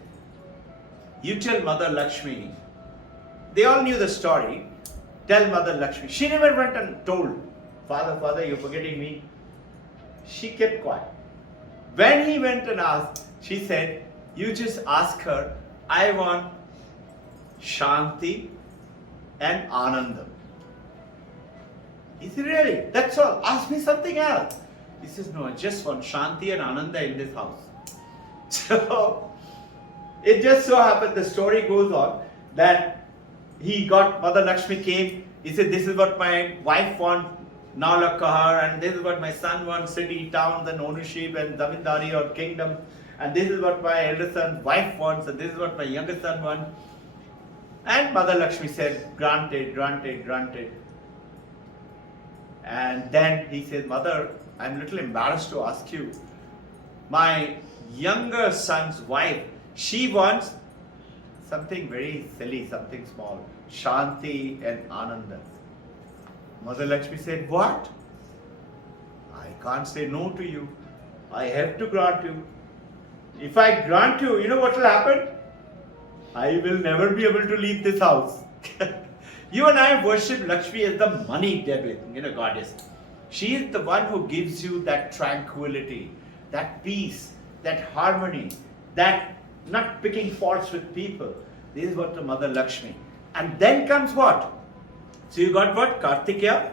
you tell Mother Lakshmi. They all knew the story. Tell Mother Lakshmi. She never went and told, Father, you're forgetting me. She kept quiet. When he went and asked, she said, you just ask her, I want Shanti and Anandam. He said, really? That's all? Ask me something else. He says, no, I just want Shanti and Ananda in this house. So, it just so happened, the story goes on, that he got, Mother Lakshmi came, he said, this is what my wife wants, 9 lakh har, and this is what my son wants, city, towns and ownership and zamindari or kingdom. And this is what my eldest son's wife wants, and this is what my youngest son wants. And Mother Lakshmi said, granted, granted, granted. And then he said, Mother, I'm a little embarrassed to ask you. My younger son's wife, she wants something very silly, something small. Shanti and Ananda. Mother Lakshmi said, what? I can't say no to you. I have to grant you. If I grant you, you know what will happen? I will never be able to leave this house. You and I worship Lakshmi as the money devil, goddess. She is the one who gives you that tranquility, that peace, that harmony, that not picking faults with people. This is what the Mother Lakshmi. And then comes what? So you got what? Kartikeya,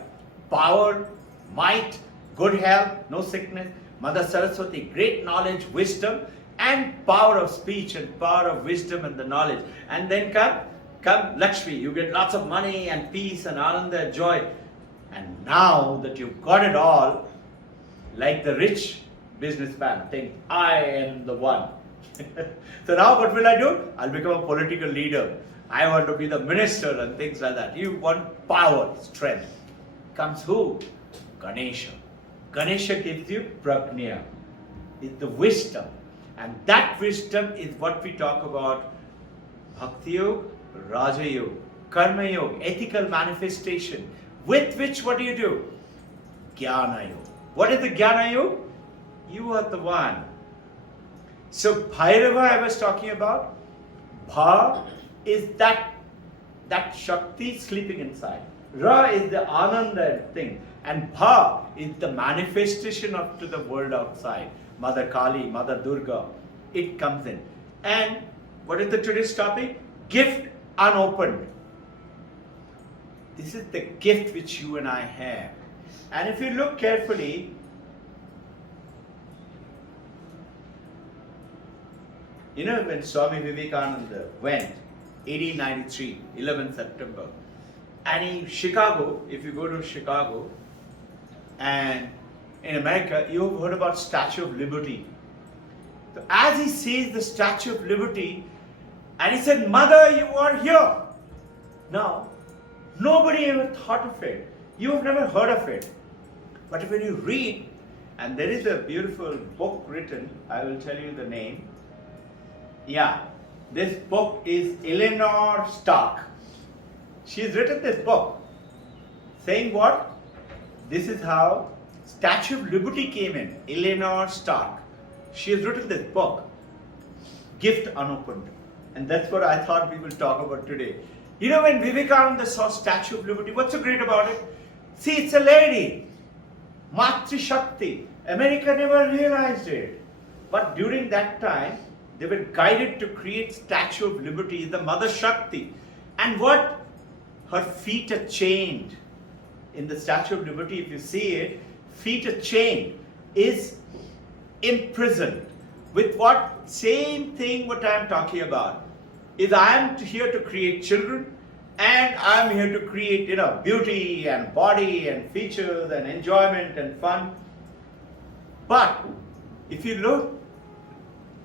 power, might, good health, no sickness. Mother Saraswati, great knowledge, wisdom, and power of speech and power of wisdom and the knowledge. And then come Lakshmi, you get lots of money and peace and ananda and joy. And now that you've got it all, like the rich businessman, think, I am the one. So now what will I do? I'll become a political leader. I want to be the minister and things like that. You want power, strength. Comes who? Ganesha. Ganesha gives you prajna. It's the wisdom. And that wisdom is what we talk about. Bhakti Yoga, Raja Yoga, Karma Yoga, ethical manifestation. With which what do? Jnana Yoga. What is the Jnana Yoga? You are the one. So Bhairava I was talking about. Bha is that Shakti sleeping inside. Ra is the Ananda thing. And Bha is the manifestation up to the world outside. Mother Kali, Mother Durga. It comes in. And what is the today's topic? Gift unopened. This is the gift which you and I have. And if you look carefully, you know, when Swami Vivekananda went, 1893, 11 September, and in Chicago, if you go to Chicago, and in America, you have heard about Statue of Liberty. So as he sees the Statue of Liberty, and he said, "Mother, you are here." Now, nobody ever thought of it. You have never heard of it. But when you read, and there is a beautiful book written, I will tell you the name. Yeah, this book is Eleanor Stark. She's written this book saying what? This is how Statue of Liberty came in. Eleanor Stark. She has written this book, Gift Unopened. And that's what I thought we will talk about today. You know, when Vivekananda saw Statue of Liberty, what's so great about it? See, it's a lady. Matri Shakti. America never realized it. But during that time, they were guided to create Statue of Liberty, the Mother Shakti. And what? Her feet are chained. In the Statue of Liberty, if you see it, feet are chained, is imprisoned. With what? Same thing what I am talking about. Is I am here to create children, and I am here to create, beauty and body and features and enjoyment and fun. But if you look,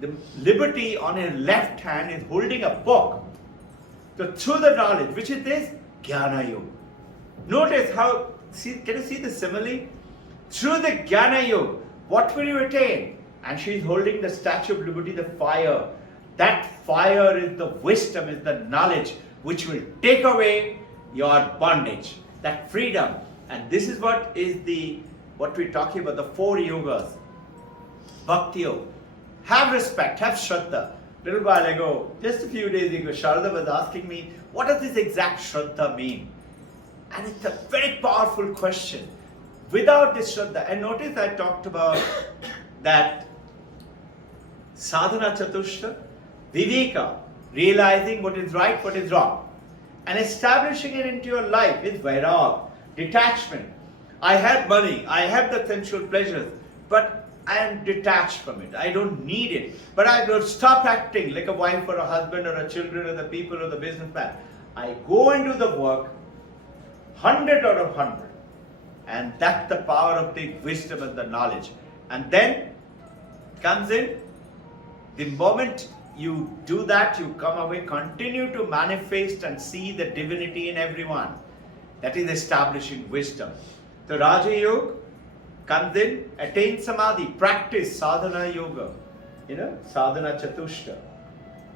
the liberty on her left hand is holding a book. So through the knowledge, which is this? Jnana Yoga. Notice how, can you see the simile? Through the Jnana Yoga, what will you attain? And she is holding the Statue of Liberty, the fire. That fire is the wisdom, is the knowledge which will take away your bondage, that freedom. And this is what we're talking about, the 4 yogas. Bhakti Yoga. Have respect, have Shraddha. Little while ago, just a few days ago, Sharada was asking me, what does this exact Shraddha mean? And it's a very powerful question. Without this Shraddha, and notice I talked about that sadhana chatushta, viveka, realizing what is right, what is wrong, and establishing it into your life is vairag, detachment. I have money, I have the sensual pleasures, but I am detached from it. I don't need it. But I will stop acting like a wife or a husband or a children or the people or the businessman. I go and do the work, 100 out of 100. And that's the power of the wisdom and the knowledge. And then comes in, the moment you do that, you come away, continue to manifest and see the divinity in everyone. That is establishing wisdom. The Raja Yoga comes in, attain samadhi, practice sadhana yoga. Sadhana chatushta.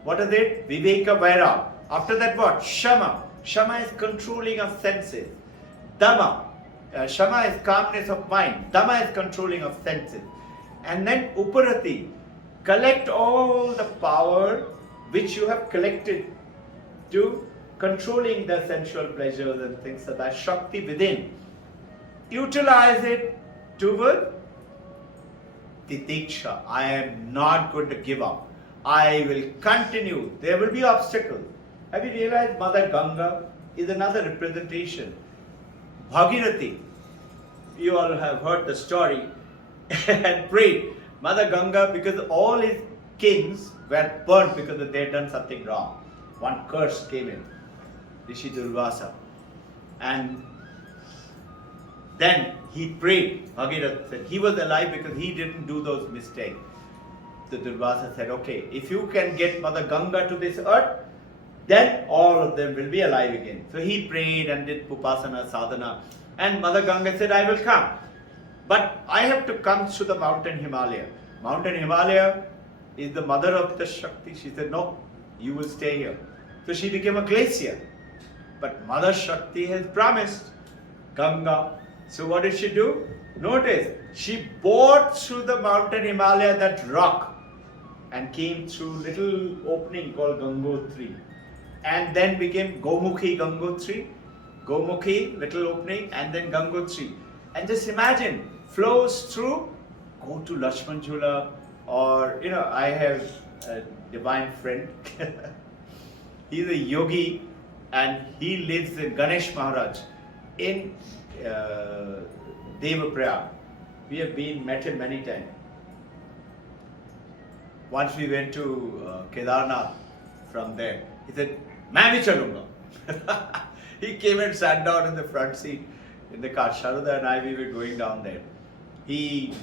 What is it? Viveka vairag. After that what? Shama. Shama is controlling of senses. Dhamma. Shama is calmness of mind. Dhamma is controlling of senses. And then uparati. Collect all the power which you have collected to controlling the sensual pleasures and things like that. Shakti within. Utilize it toward titiksha. I am not going to give up. I will continue. There will be obstacles. Have you realized Mother Ganga is another representation? Bhagirathi. You all have heard the story and prayed. Mother Ganga, because all his kings were burnt because they had done something wrong. One curse came in. Rishi Durvasa. And then he prayed. Bhagirath said he was alive because he didn't do those mistakes. The Durvasa said, okay, if you can get Mother Ganga to this earth, then all of them will be alive again. So he prayed and did Upasana, Sadhana. And Mother Ganga said, I will come. But I have to come to the mountain Himalaya. Mountain Himalaya is the mother of the Shakti. She said, no, you will stay here. So she became a glacier. But Mother Shakti has promised Ganga. So what did she do? Notice, she bored through the mountain Himalaya, that rock, and came through little opening called Gangotri. And then became Gomukhi Gangotri. Gomukhi, little opening, and then Gangotri. And just imagine, flows through, go to Lakshman Jhula, or I have a divine friend. He's a yogi and he lives in Ganesh Maharaj in Devaprayag. We have met him many times. Once we went to Kedarnath from there. He said, "Main bhi chalunga." He came and sat down in the front seat in the car. Sharuda and I, we were going down there. He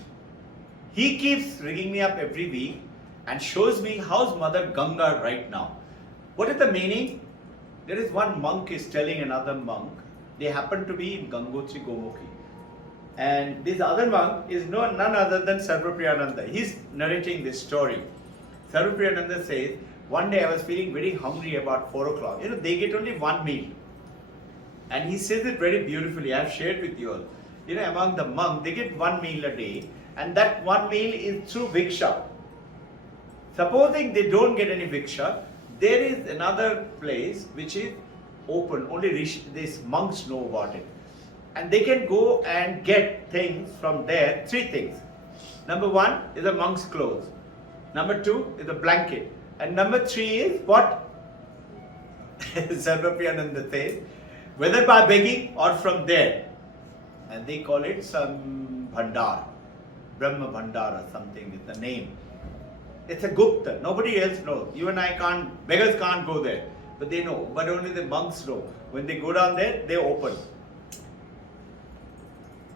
keeps ringing me up every week and shows me how's Mother Ganga right now. What is the meaning? There is one monk is telling another monk, they happen to be in Gangotri Gomukhi. And this other monk is none other than Sarvapriyananda. He's narrating this story. Sarvapriyananda says, one day I was feeling very hungry about 4 o'clock. They get only one meal. And he says it very beautifully. I have shared with you all. Among the monks, they get one meal a day. And that one meal is through Viksha. Supposing they don't get any Viksha, there is another place which is open. Only these monks know about it. And they can go and get things from there. 3 things. Number 1 is a monk's clothes. Number 2 is a blanket. And number 3 is what? Sarvapriyananda says, whether by begging or from there. And they call it some Bhandar. Brahma Bhandara, something with the name. It's a Gupta. Nobody else knows. You and I can't, beggars can't go there. But they know. But only the monks know. When they go down there, they open.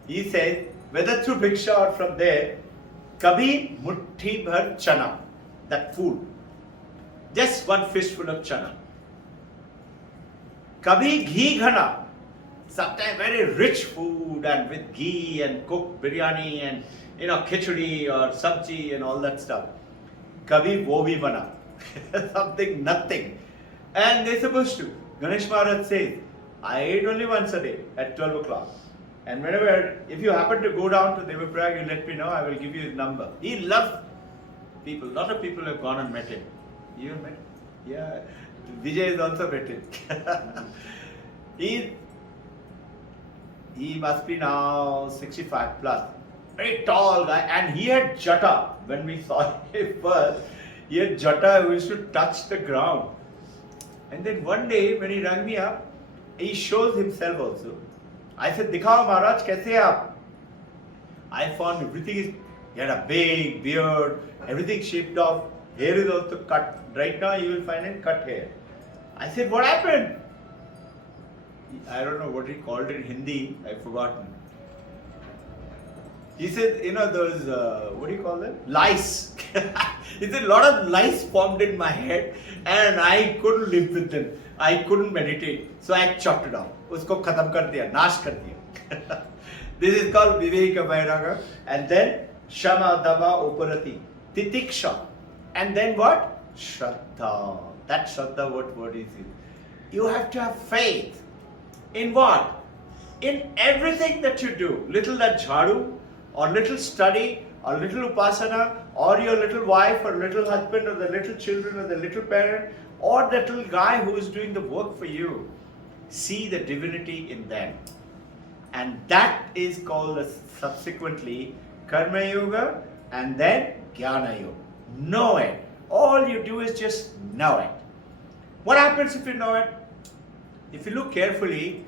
He says, whether through Bhiksha or from there, Kabhi muthi bhar chana, that food. Just one fistful of chana. Kabhi ghee ghana, sometimes very rich food and with ghee and cooked biryani and khichdi or sabji and all that stuff. Kabhi wo bhi bana, something nothing. And they're supposed to. Ganesh Maharaj says, I eat only once a day at 12 o'clock. And whenever, if you happen to go down to Devaprayag, you let me know, I will give you his number. He loves people. A lot of people have gone and met him. You have met him? Yeah. Vijay has also met him. He must be now 65 plus. Very tall guy. And he had jata. When we saw him first, he had jata who used to touch the ground. And then one day when he rang me up, he shows himself also. I said, Dikhao Maharaj, kaise hai aap? I found everything is, he had a big beard, everything shaped off, hair is also cut. Right now you will find him cut hair. I said, what happened? I don't know what he called it in Hindi, I've forgotten. He said, those, what do you call them? Lice. He said, a lot of lice formed in my head and I couldn't live with them. I couldn't meditate. So I chopped it off. Usko khatam kar diya, nash kar diya. This is called Viveka Vairaga. And then Shama Dama Uparati. Titiksha. And then what? Shraddha. That Shraddha, what word is it? You have to have faith. In what? In everything that you do. Little that jhadu, or little study, or little upasana, or your little wife, or little husband, or the little children, or the little parent, or that little guy who is doing the work for you. See the divinity in them. And that is called subsequently Karma Yoga and then Jnana Yoga. Know it. All you do is just know it. What happens if you know it? If you look carefully,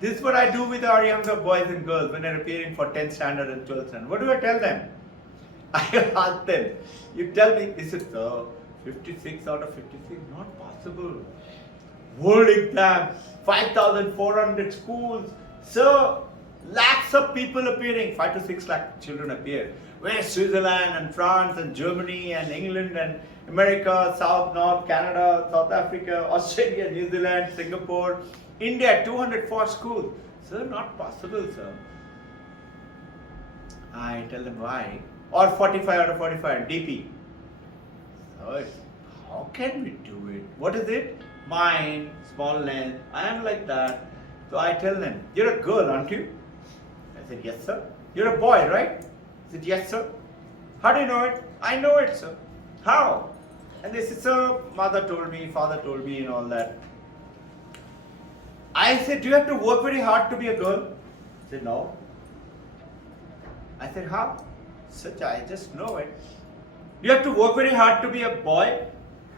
this is what I do with our younger boys and girls when they're appearing for 10th standard and 12th standard. What do I tell them? I ask them, you tell me, is it 56 out of 56? Not possible. World exam, 5,400 schools. So, lakhs of people appearing. 5 to 6 lakh children appear. Where Switzerland and France and Germany and England and America, South, North, Canada, South Africa, Australia, New Zealand, Singapore, India, 204 schools. Sir, not possible, sir. I tell them why. Or 45 out of 45, DP. So, how can we do it? What is it? Mind, small length. I am like that. So I tell them, you're a girl, aren't you? I said, yes, sir. You're a boy, right? I said, yes, sir. How do you know it? I know it, sir. How? And they said, sir, mother told me, father told me and all that. I said, do you have to work very hard to be a girl? He said, no. I said, how? Such, I just know it. Do you have to work very hard to be a boy?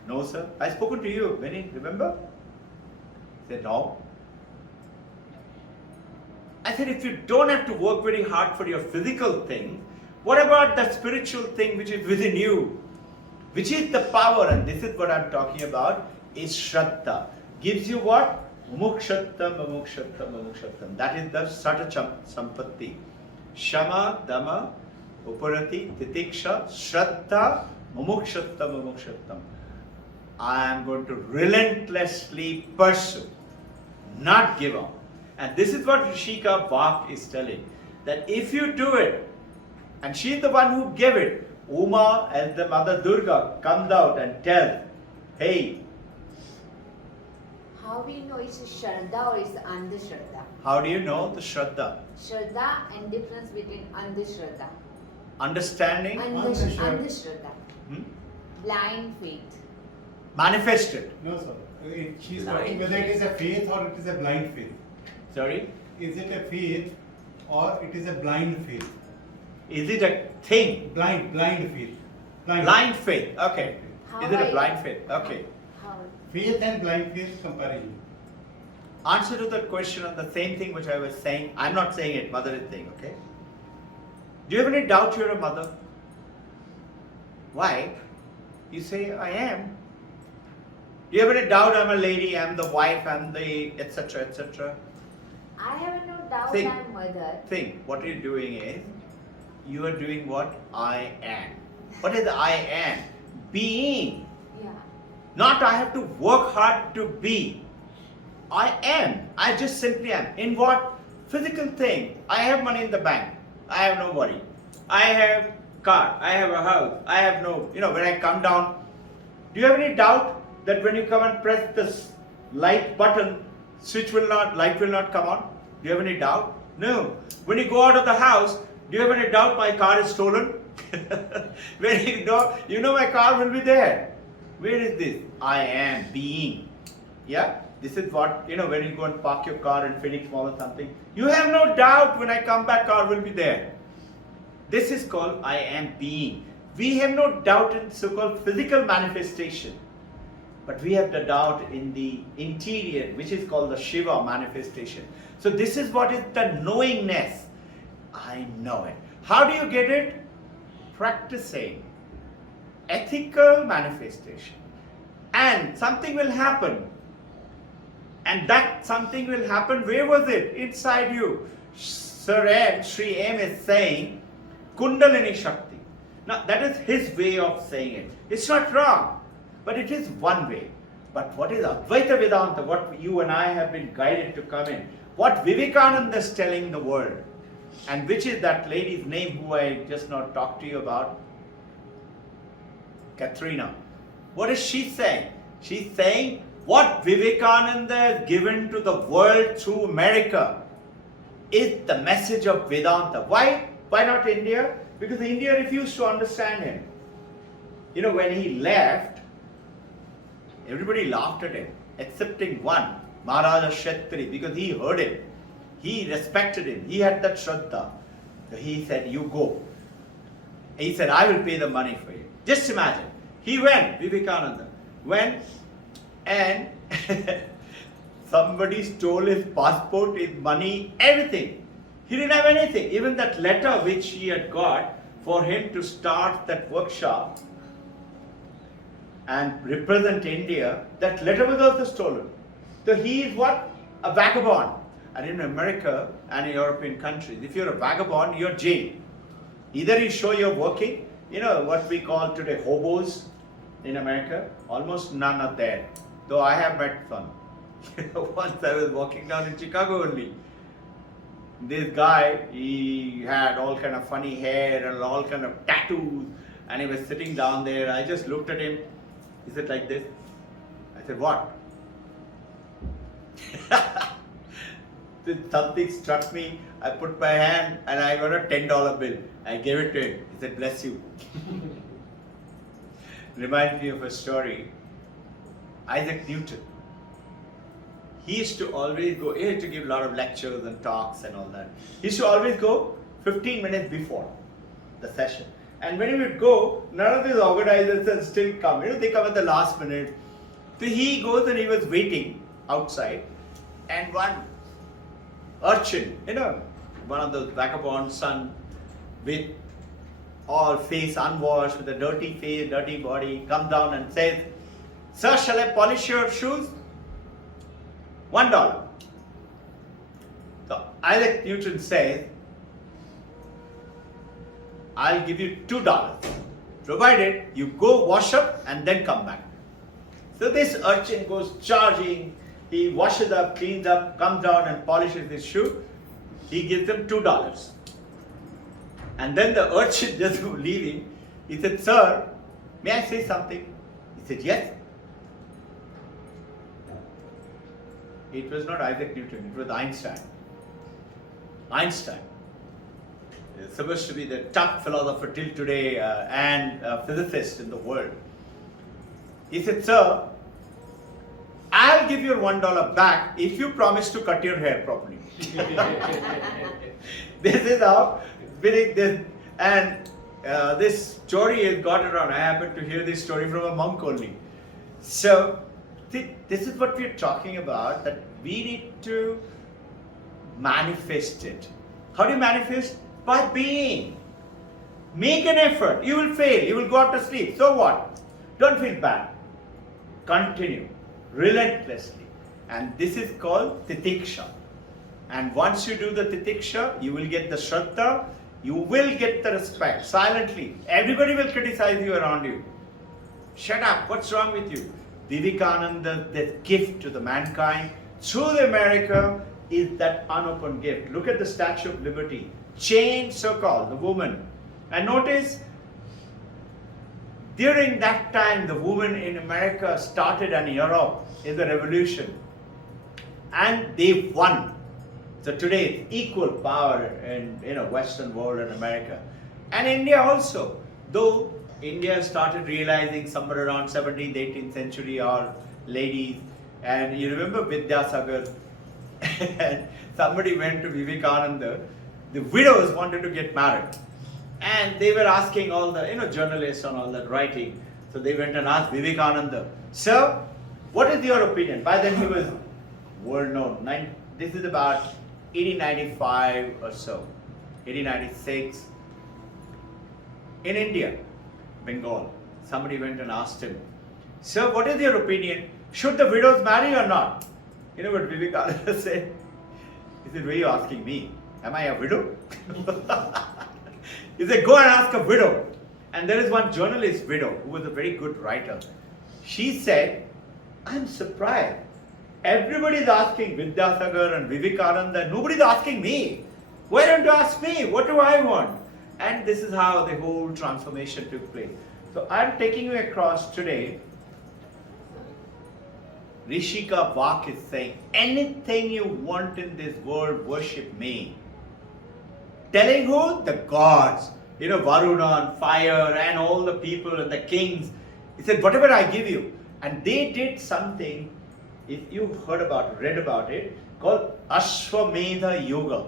No, sir. I spoken to you, Benny, remember? He said, no. I said, if you don't have to work very hard for your physical thing, what about the spiritual thing which is within you? Which is the power, and this is what I'm talking about, is Shraddha. Gives you what? Mumukshattam, mumukshattam, mumukshattam. That is the Sata Sampatti. Shama, Dama, Uparati, Titiksha, Shraddha, Mumukshattam, mumukshattam. I am going to relentlessly pursue, not give up. And this is what Rishika Vak is telling. That if you do it, and she is the one who gave it, Uma as the Mother Durga comes out and tells, hey. How do you know it's Shraddha or it's Andhashraddha? How do you know the Shraddha? Shraddha and difference between Andhashraddha. Understanding? Andhashraddha. Blind faith. Manifested. No, sir. She is talking whether it is a faith or it is a blind faith. Sorry? Is it a faith or it is a blind faith? Is it a thing? Blind faith. Blind faith. Okay. How Is it a blind faith? Okay. How? Faith and blind faith comparison. Answer to that question on the same thing which I was saying. I'm not saying it, mother is saying, okay? Do you have any doubt you're a mother? Why? You say, I am. Do you have any doubt I'm a lady, I'm the wife, I'm the etc. etc.? I have no doubt Think. I'm mother. Think, what you're doing is, you are doing what I am. What is I am? Being. Yeah. Not I have to work hard to be. I am. I just simply am. In what? Physical thing. I have money in the bank. I have no worry. I have car. I have a house. I have no, when I come down, do you have any doubt that when you come and press this light button, light will not come on? Do you have any doubt? No. When you go out of the house, do you have any doubt my car is stolen? When you know my car will be there. Where is this? I am being. Yeah? This is what, when you go and park your car in Phoenix Mall or something, you have no doubt when I come back, car will be there. This is called I am being. We have no doubt in so-called physical manifestation. But we have the doubt in the interior, which is called the Shiva manifestation. So this is what is the knowingness. I know it. How do you get it? Practicing ethical manifestation. And something will happen. And that something will happen, where was it? Inside you. Sri M is saying, Kundalini Shakti. Now that is his way of saying it. It's not wrong, but it is one way. But what is Advaita Vedanta, what you and I have been guided to come in, what Vivekananda is telling the world, and which is that lady's name who I just now talked to you about? Katrina. What is she saying? She's saying what Vivekananda has given to the world through America is the message of Vedanta. Why? Why not India? Because India refused to understand him. When he left, everybody laughed at him, excepting one, Maharaja Kshetri, because he heard him. He respected him. He had that Shraddha. So he said, you go. He said, I will pay the money for you. Just imagine. He went, Vivekananda, went and somebody stole his passport, his money, everything. He didn't have anything. Even that letter which he had got for him to start that workshop and represent India, that letter was also stolen. So he is what? A vagabond. And in America and in European countries, if you're a vagabond, you're jailed. Either you show you're working, what we call today hobos in America, almost none are there. Though I have met some. Once I was walking down in Chicago only. This guy, he had all kind of funny hair and all kind of tattoos, and he was sitting down there. I just looked at him. He said like this. I said, what? Something struck me. I put my hand and I got a $10 bill. I gave it to him. He said, bless you. Reminds me of a story. Isaac Newton. He used to always go, he used to give a lot of lectures and talks and all that. He used to always go 15 minutes before the session. And when he would go, none of these organizers had still come. They come at the last minute. So he goes and he was waiting outside, and one urchin, one of those vagabond son with all face unwashed, with a dirty face, dirty body, comes down and says, "Sir, shall I polish your shoes?" $1. So Isaac Newton says, "I'll give you $2, provided you go wash up and then come back." So this urchin goes charging, he washes up, cleans up, comes down and polishes his shoe. He gives him $2. And then the urchin, just leaving, he said, "Sir, may I say something?" He said, "Yes." It was not Isaac Newton, it was Einstein. Einstein is supposed to be the top philosopher till today and physicist in the world. He said, "Sir, I'll give your $1 back if you promise to cut your hair properly." This is how big this, and this story has got around. I happened to hear this story from a monk only. So, this is what we're talking about, that we need to manifest it. How do you manifest? By being. Make an effort. You will fail. You will go out to sleep. So what? Don't feel bad. Continue relentlessly. And this is called titiksha. And once you do the titiksha, you will get the shraddha, you will get the respect silently. Everybody will criticize you around you. Shut up, what's wrong with you? Vivekananda, the gift to the mankind through the America is that unopened gift. Look at the Statue of Liberty, chained so-called, the woman. And notice, during that time, the women in America started and Europe in the revolution. And they won. So today, it's equal power in Western world and America. And India also. Though India started realizing somewhere around 17th, 18th century, our ladies. And you remember Vidyasagar? And somebody went to Vivekananda. The widows wanted to get married. And they were asking all the journalists on all that writing. So they went and asked Vivekananda, "Sir, what is your opinion?" By then he was world known. This is about 1895 or so, 1896. In India, Bengal, somebody went and asked him, "Sir, what is your opinion? Should the widows marry or not?" You know what Vivekananda said? He said, "Why are you asking me? Am I a widow?" He said, "Go and ask a widow." And there is one journalist widow who was a very good writer. She said, "I'm surprised. Everybody is asking Vidyasagar and Vivekananda. Nobody is asking me. Why don't you ask me? What do I want?" And this is how the whole transformation took place. So I'm taking you across today. Rishika Vak is saying, anything you want in this world, worship me. Telling who? The gods. Varuna and fire and all the people and the kings. He said, whatever I give you. And they did something, if you read about it, called Ashwamedha Yoga.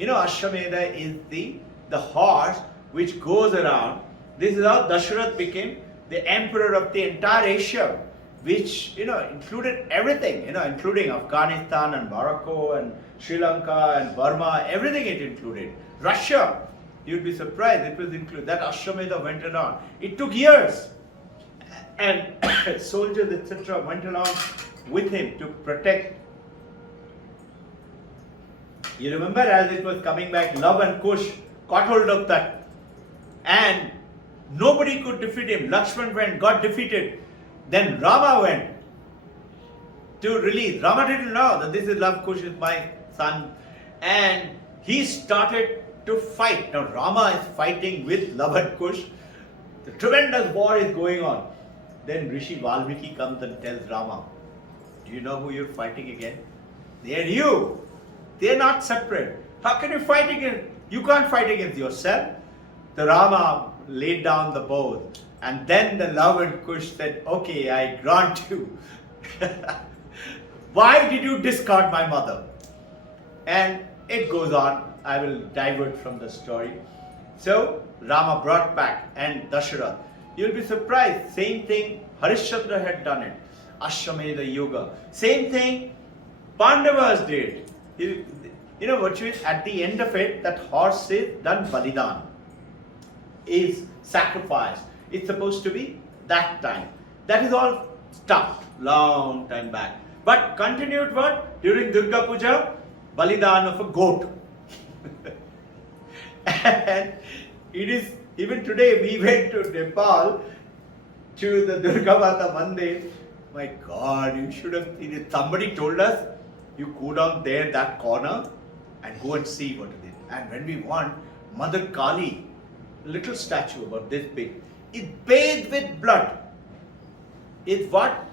Ashwamedha is the horse which goes around. This is how Dasharath became the emperor of the entire Asia, which included everything, including Afghanistan and Morocco and Sri Lanka and Burma, everything it included. Russia, you'd be surprised, it was included. That Ashwamedha went around. It took years. And soldiers, etc., went along with him to protect. You remember as it was coming back, Love and Kush caught hold of that. And nobody could defeat him. Lakshman went, got defeated. Then Rama went to release. Rama didn't know that this is Love Kush is my son. And he started to fight. Now Rama is fighting with Love and Kush. The tremendous war is going on. Then Rishi Valmiki comes and tells Rama, do you know who you're fighting against? They are you. They are not separate. How can you fight against? You can't fight against yourself. The Rama laid down the bow. And then the Love and Kush said, okay, I grant you. Why did you discard my mother? And it goes on. I will divert from the story. So Rama brought back and Dasharath. You'll be surprised. Same thing Harishchandra had done it. Ashwamedha Yoga. Same thing Pandavas did. You know what is at the end of it, that horse is done Balidan. Is sacrificed. It's supposed to be that time. That is all stopped long time back. But continued what? During Durga Puja, Balidan of a goat. And it is, even today we went to Nepal to the Durga Mata Mandir. My God, you should have seen it. Somebody told us, you go down there, that corner, and go and see what it is. And when we want, Mother Kali, a little statue about this big, is bathed with blood. It's what?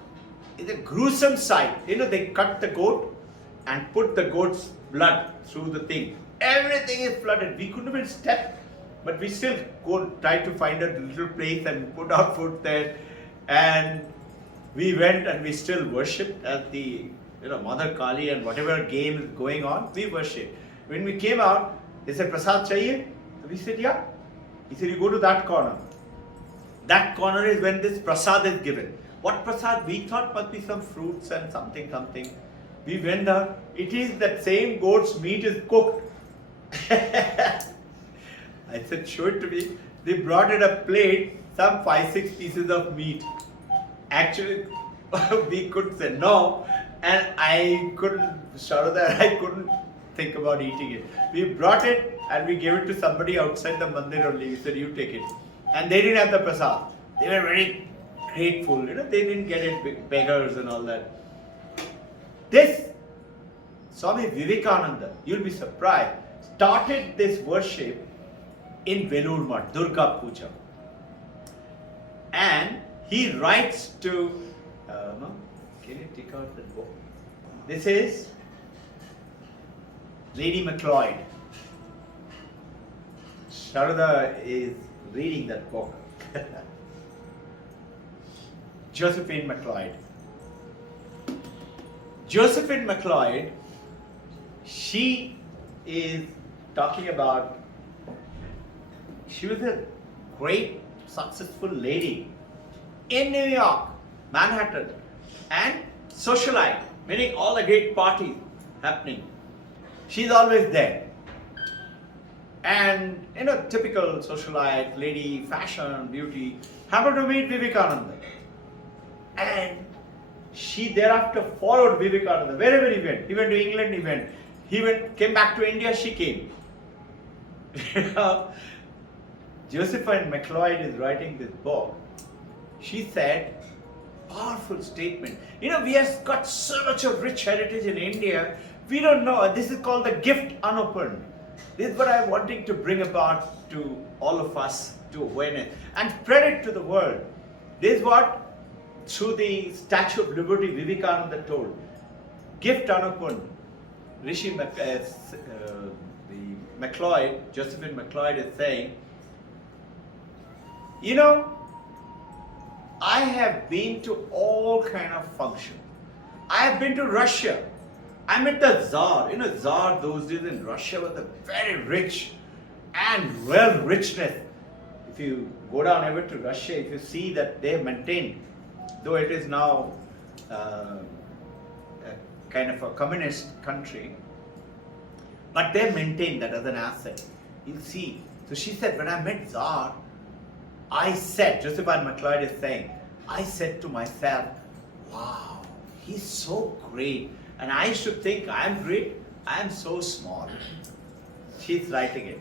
It's a gruesome sight. You know, they cut the goat and put the goat's blood through the thing. Everything is flooded. We couldn't even step, but we still go try to find a little place and put our foot there. And we went and we still worshipped at the Mother Kali, and whatever game is going on, we worship. When we came out, they said, Prasad chahiye? So we said, yeah. He said, you go to that corner. That corner is when this prasad is given. What prasad? We thought must be some fruits and something. We went there. It is that same goat's meat is cooked. I said, show it to me. They brought it a plate, some 5-6 pieces of meat. Actually, we couldn't say no. And I couldn't think about eating it. We brought it and we gave it to somebody outside the mandir only. We said, you take it. And they didn't have the prasad. They were very grateful. They didn't get it, beggars and all that. This Swami Vivekananda, you'll be surprised, started this worship in Velur Math, Durga Puja. And he writes to, can you take out the book? This is Lady MacLeod. Sharada is reading that book. Josephine MacLeod. Josephine MacLeod, she is talking about, she was a great successful lady in New York, Manhattan, and socialite, meaning all the great parties happening. She's always there. And typical socialite, lady, fashion, beauty, happened to meet Vivekananda. And she thereafter followed Vivekananda wherever he went. He went to England, he came back to India, she came. Josephine MacLeod is writing this book. She said, powerful statement. We have got so much of rich heritage in India. We don't know. This is called the gift unopened. This is what I'm wanting to bring about to all of us, to awareness, and spread it to the world. This is what, through the Statue of Liberty, Vivekananda told. Gift unopened. Josephine MacLeod is saying, I have been to all kind of functions. I have been to Russia. I met the Tsar. Tsar those days in Russia was a very rich and well richness. If you go down ever to Russia, if you see that they have maintained, though it is now a kind of a communist country, but they maintain that as an asset. You see. So she said, when I met Tsar, I said, Josephine MacLeod is saying, I said to myself, wow, he's so great. And I should think I am great, I am so small. She's writing it.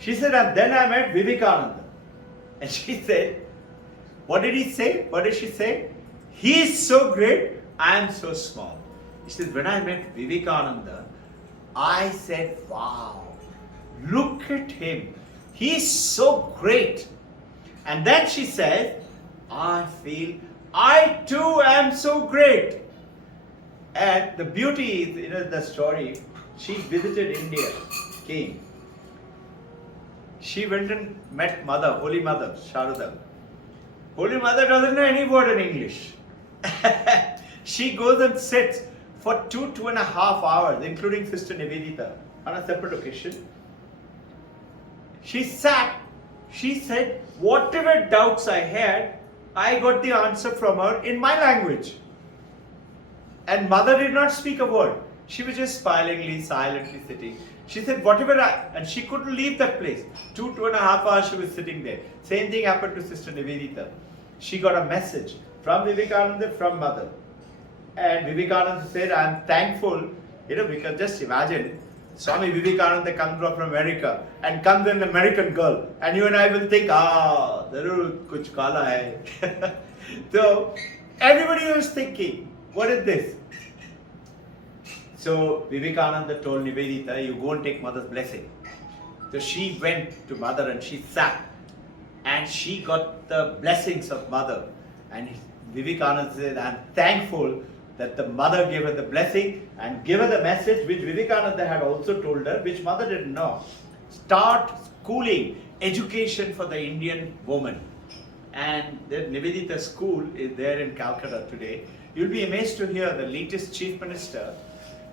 She said, and then I met Vivekananda. And she said, what did he say? What did she say? He is so great, I am so small. She said, when I met Vivekananda, I said, wow, look at him. He is so great. And then she said, I feel I too am so great. And the beauty is, the story, she visited India, came. She went and met Mother, Holy Mother, Sharada. Holy Mother doesn't know any word in English. She goes and sits for 2.5 hours, including Sister Nivedita, on a separate occasion. She sat She said, whatever doubts I had, I got the answer from her in my language. And mother did not speak a word. She was just smilingly, silently sitting. She said, and she couldn't leave that place. 2.5 hours she was sitting there. Same thing happened to Sister Nivedita. She got a message from Vivekananda, from mother. And Vivekananda said, I am thankful, because just imagine, Swami Vivekananda comes from America and comes an American girl. And you and I will think, zarur kuch kala hai. So, everybody was thinking, what is this? So, Vivekananda told Nivedita, you go and take mother's blessing. So, she went to mother and she sat. And she got the blessings of mother. And Vivekananda said, I am thankful that the mother gave her the blessing and gave her the message which Vivekananda had also told her, which mother didn't know. Start schooling, education for the Indian woman. And the Nivedita school is there in Calcutta today. You'll be amazed to hear the latest chief minister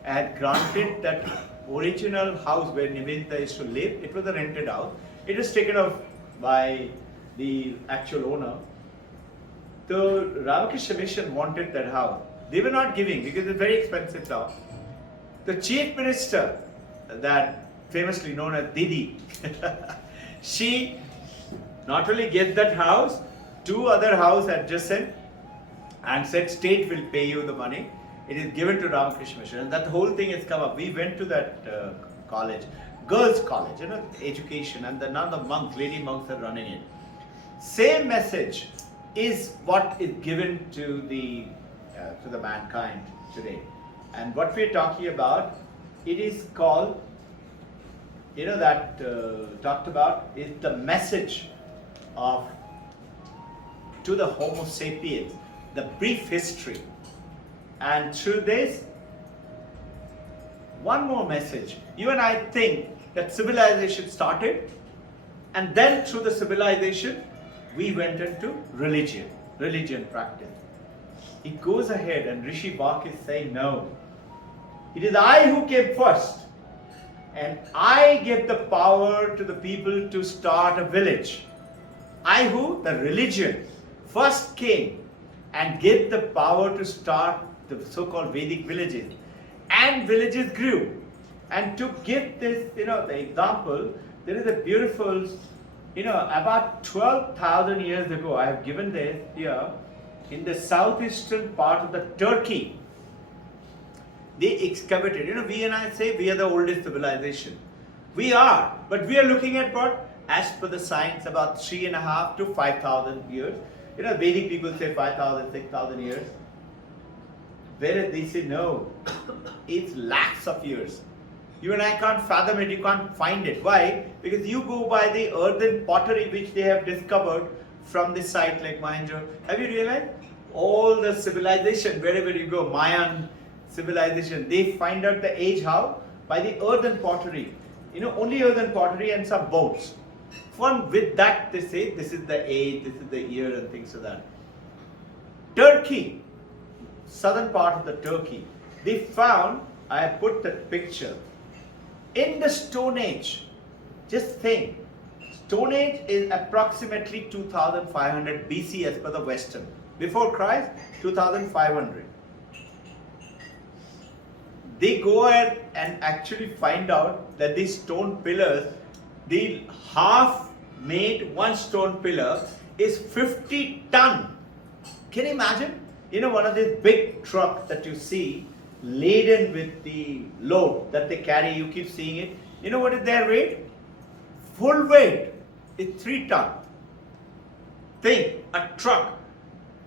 had granted that original house where Nivedita used to live. It was a rented house. It was taken off by the actual owner. The Ramakrishna Mission wanted that house. They were not giving because it's very expensive now. The chief minister, that famously known as Didi, she not only gave that house, 2 other houses adjacent, and said state will pay you the money. It is given to Ramakrishna Mission, and that whole thing has come up. We went to that college, girls' college, education, and none of the monks, lady monks are running it. Same message is what is given to the mankind today. And what we are talking about, it is called, talked about is the message of to the Homo sapiens, the brief history. And through this, one more message. You and I think that civilization started, and then through the civilization, we went into religion practice. It goes ahead, and Rishi Bak is saying, no, it is I who came first, and I gave the power to the people to start a village. I who? The religion first came and gave the power to start the so-called Vedic villages. And villages grew. And to give this, the example, there is a beautiful, about 12,000 years ago, I have given this here, in the southeastern part of the Turkey, they excavated. We and I say we are the oldest civilization. We are, but we are looking at what? As per the science, about 3,500 to 5,000 years. Vedic people say 5,000, 6,000 years. Whereas they say no, it's lakhs of years. You and I can't fathom it, you can't find it. Why? Because you go by the earthen pottery which they have discovered from this site like Mohenjo. Have you realized? All the civilization, wherever you go, Mayan civilization, they find out the age how? By the earthen pottery. Only earthen pottery and some bones. With that they say this is the age, this is the year and things like that. Turkey, southern part of the Turkey, they found, I have put that picture, in the Stone Age. Just think, Stone Age is approximately 2500 BC as per the Western. Before Christ, 2500. They go ahead and actually find out that these stone pillars, the half made one stone pillar is 50 ton. Can you imagine? One of these big trucks that you see laden with the load that they carry, you keep seeing it. What is their weight? Full weight is 3 ton. Think, a truck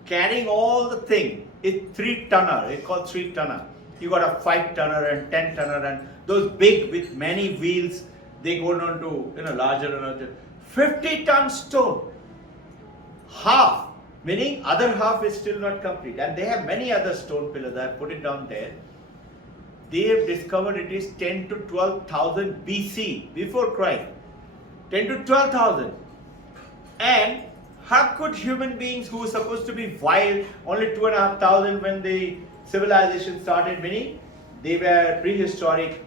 carrying all the thing is 3 tonner. It's called 3 tonner. You got a 5 tonner and 10 tonner, and those big with many wheels, they go down to larger and larger. 50 ton stone. Half, meaning other half is still not complete. And they have many other stone pillars. I have put it down there. They have discovered it is 10 to 12,000 BC, before Christ. 10 to 12,000. And how could human beings who were supposed to be wild, only 2,500 when the civilization started, meaning they were prehistoric,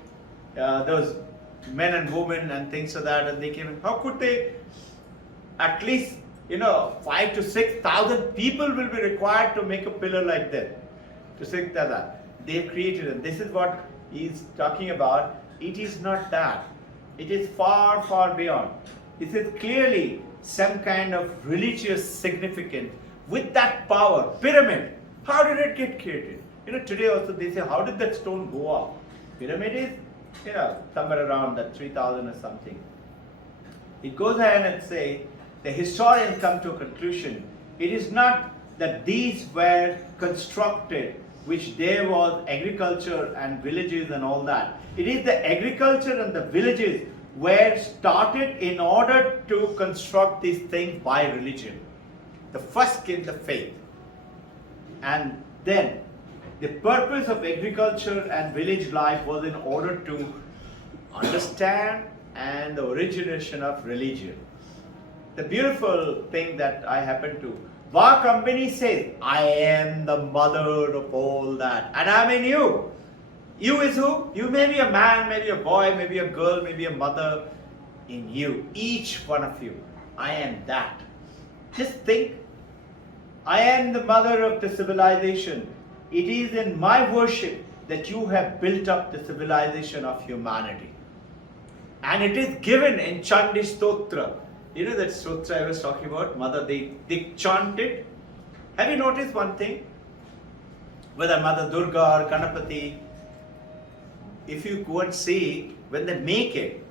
those men and women and things like that, and they came in. How could they at least 5 to 6,000 people will be required to make a pillar like that. To say that they have created it. This is what he's talking about. It is not that. It is far, far beyond. This is clearly some kind of religious significance with that power. Pyramid. How did it get created? Today also they say, how did that stone go up? Pyramid is, somewhere around that 3,000 or something. It goes ahead and say, the historians come to a conclusion. It is not that these were constructed, which there was agriculture and villages and all that. It is the agriculture and the villages were started in order to construct these things by religion. The first came the faith. And then the purpose of agriculture and village life was in order to understand and the origination of religion. The beautiful thing that I happen to, our company says, I am the mother of all that, and I'm in you. You is who? You may be a man, maybe a boy, maybe a girl, maybe a mother. In you, each one of you, I am that. Just think, I am the mother of the civilization. It is in my worship that you have built up the civilization of humanity. And it is given in Chandi Stotra. You know that Stotra I was talking about? Mother, they chant it. Have you noticed one thing? Whether Mother Durga or Ganapati, if you go and see, when they make it,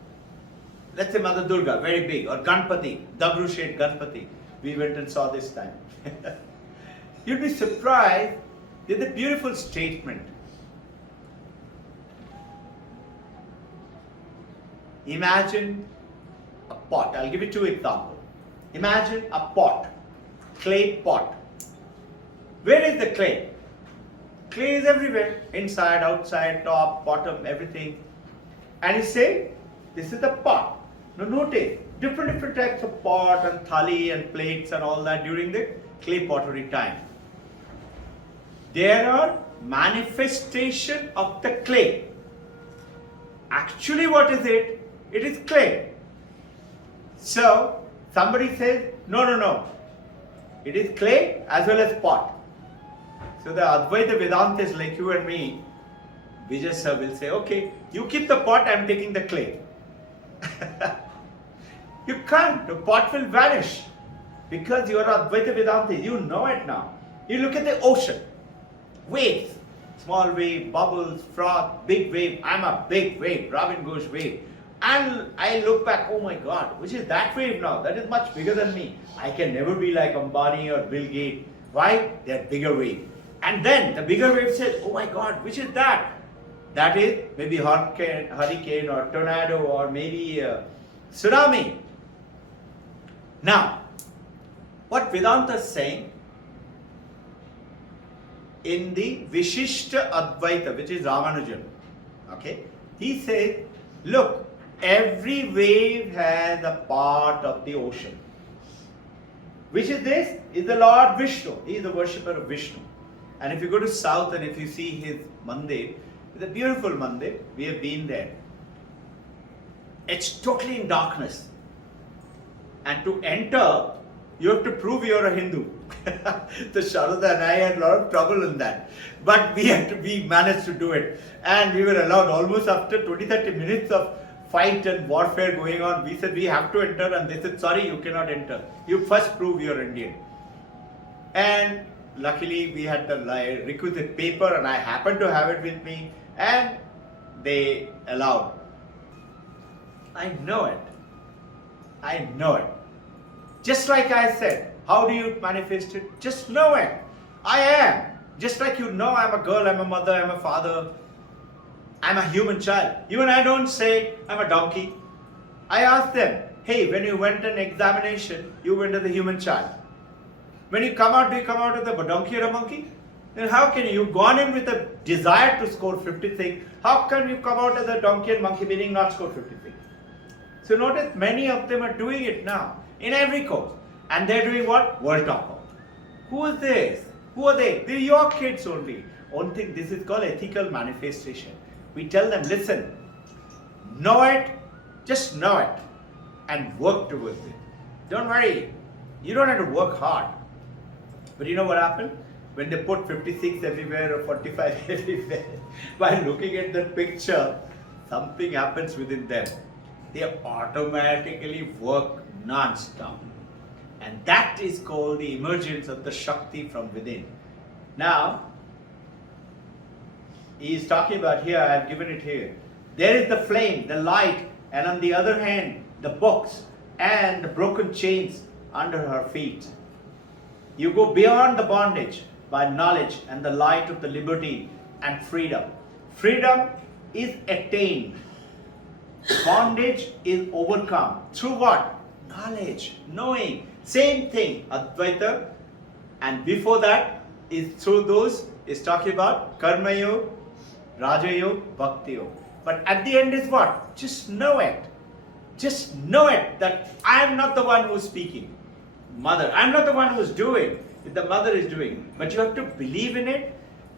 let's say Mother Durga, very big, or Ganpati, Dabru shaped Ganpati. We went and saw this time. You'd be surprised. There's a beautiful statement. Imagine a pot. I'll give you two examples. Imagine a pot, clay pot. Where is the clay? Clay is everywhere, inside, outside, top, bottom, everything. And you say, this is the pot. Now notice, different types of pot and thali and plates and all that during the clay pottery time. There are manifestation of the clay. Actually, what is it? It is clay. So, somebody says, no. It is clay as well as pot. So the Advaita Vedantas like you and me, Vijay sir will say, okay, you keep the pot, I am taking the clay. You can't, the pot will vanish. Because you are Advaita Vedanta, you know it now. You look at the ocean, waves, small wave, bubbles, froth, big wave. I'm a big wave, Robbin Ghosh wave. And I look back, oh my God, which is that wave now? That is much bigger than me. I can never be like Ambani or Bill Gates. Why? They're bigger wave. And then the bigger wave says, oh my God, which is that? That is maybe hurricane or tornado or maybe tsunami. Now, what Vedanta is saying, in the Vishishta Advaita, which is Ramanujan, okay, he says, look, every wave has a part of the ocean. Which is this? Is the Lord Vishnu. He is the worshipper of Vishnu. And if you go to south and if you see his mandir, it's a beautiful mandir. We have been there. It's totally in darkness. And to enter, you have to prove you're a Hindu. So Sharada and I had a lot of trouble in that. But we managed to do it. And we were allowed almost after 20-30 minutes of fight and warfare going on. We said we have to enter and they said, sorry, you cannot enter. You first prove you're Indian. And luckily we had the requisite paper and I happened to have it with me and they allowed. I know it. I know it. Just like I said, how do you manifest it? Just know it. I am. Just like you know I'm a girl, I'm a mother, I'm a father, I'm a human child. Even I don't say I'm a donkey. I ask them, hey, when you went an examination, you went as a human child. When you come out, do you come out as a donkey or a monkey? Then how can you've gone in with a desire to score 56. How can you come out as a donkey and monkey meaning not score 56? So notice many of them are doing it now in every course. And they're doing what? World top. Who is this? Who are they? They're your kids only. Only thing, this is called ethical manifestation. We tell them, listen, know it, just know it, and work towards it. Don't worry. You don't have to work hard. But you know what happened? When they put 56 everywhere or 45 everywhere, by looking at the picture, something happens within them. They automatically work non-stop. And that is called the emergence of the Shakti from within. Now, he is talking about here, I have given it here. There is the flame, the light, and on the other hand, the books and the broken chains under her feet. You go beyond the bondage by knowledge and the light of the liberty and freedom. Freedom is attained. Bondage is overcome. Through what? Knowledge, knowing. Same thing, Advaita. And before that is through those, is talking about Karma Yoga, Raja Yoga, Bhakti Yoga. But at the end is what? Just know it. Just know it that I am not the one who is speaking. Mother, I am not the one who is doing. The mother is doing. But you have to believe in it.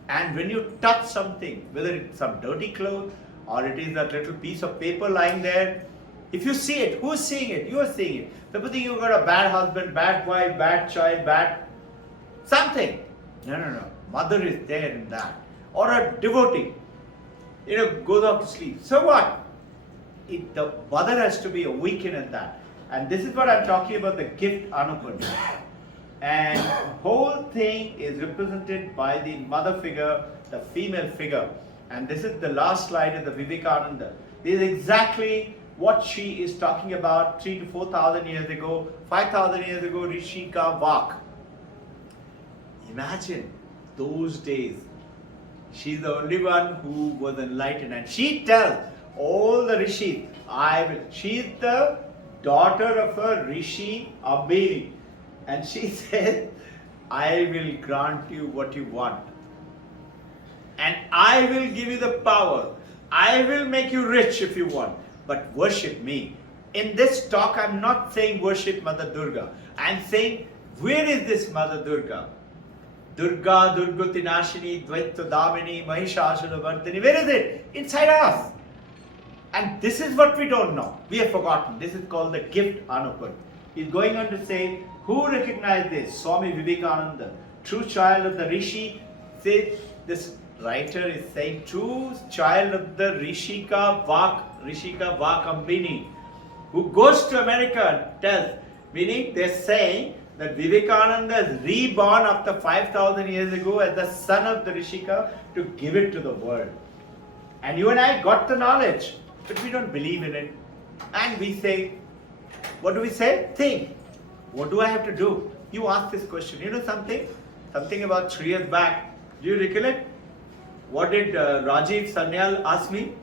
And when you touch something, whether it's some dirty cloth or it is that little piece of paper lying there, if you see it, who's seeing it? You are seeing it. Suppose you got a bad husband, bad wife, bad child, bad something. No. Mother is there in that. Or a devotee, goes off to sleep. So what? The mother has to be awakened in that. And this is what I'm talking about, the gift Unopened. And the whole thing is represented by the mother figure, the female figure. And this is the last slide of the Vivekananda. This is exactly what she is talking about 3,000 to 4,000 years ago, 5,000 years ago, Rishika Vak. Imagine those days. She's the only one who was enlightened. And she tells all the rishis, she's the daughter of a rishi, Abhini. And she says, I will grant you what you want. And I will give you the power. I will make you rich if you want. But worship me. In this talk, I'm not saying worship Mother Durga. I'm saying, where is this Mother Durga? Durga, Durguti Nashini, Dvaita Damini, Mahishasura Vardhini. Where is it? Inside us. And this is what we don't know. We have forgotten. This is called the gift Unopened. He's going on to say, who recognized this? Swami Vivekananda, true child of the Rishi. Says, this writer is saying, true child of the Rishika Vakambini, who goes to America and tells, meaning they're saying that Vivekananda is reborn after 5,000 years ago as the son of the Rishika to give it to the world. And you and I got the knowledge, but we don't believe in it. And we say, what do we say? Think. What do I have to do? You ask this question. You know something? Something about 3 years back. Do you recollect? What did Rajiv Sanyal ask me?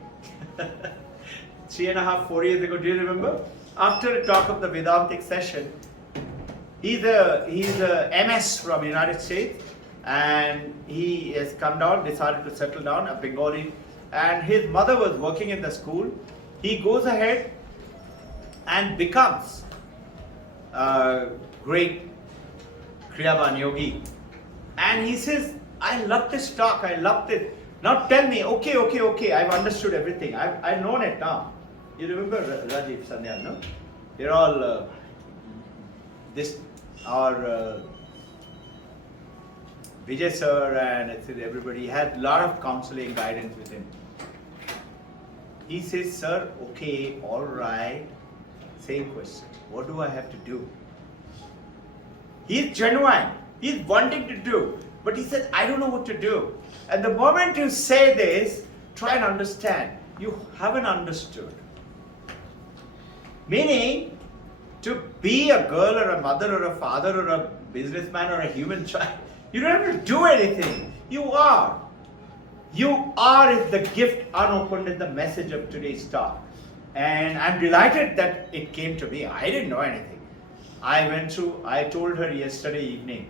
3.5, 4 years ago. Do you remember? After a talk of the Vedantic session, he's a MS from United States, and he has come down, decided to settle down, a Bengali, and his mother was working in the school. He goes ahead and becomes a great Kriyaban Yogi. And he says, I love this talk, I loved it. Now tell me, okay, I've understood everything. I've known it now. You remember Rajiv Sanyal, no? They're all Vijay sir and everybody had a lot of counseling guidance with him. He says, sir, okay, all right, same question. What do I have to do? He's genuine. He's wanting to do. But he said, I don't know what to do. And the moment you say this, try and understand. You haven't understood. Meaning, to be a girl or a mother or a father or a businessman or a human child, you don't have to do anything. You are. You are is the gift Unopened in the message of today's talk. And I'm delighted that it came to me. I didn't know anything. I told her yesterday evening,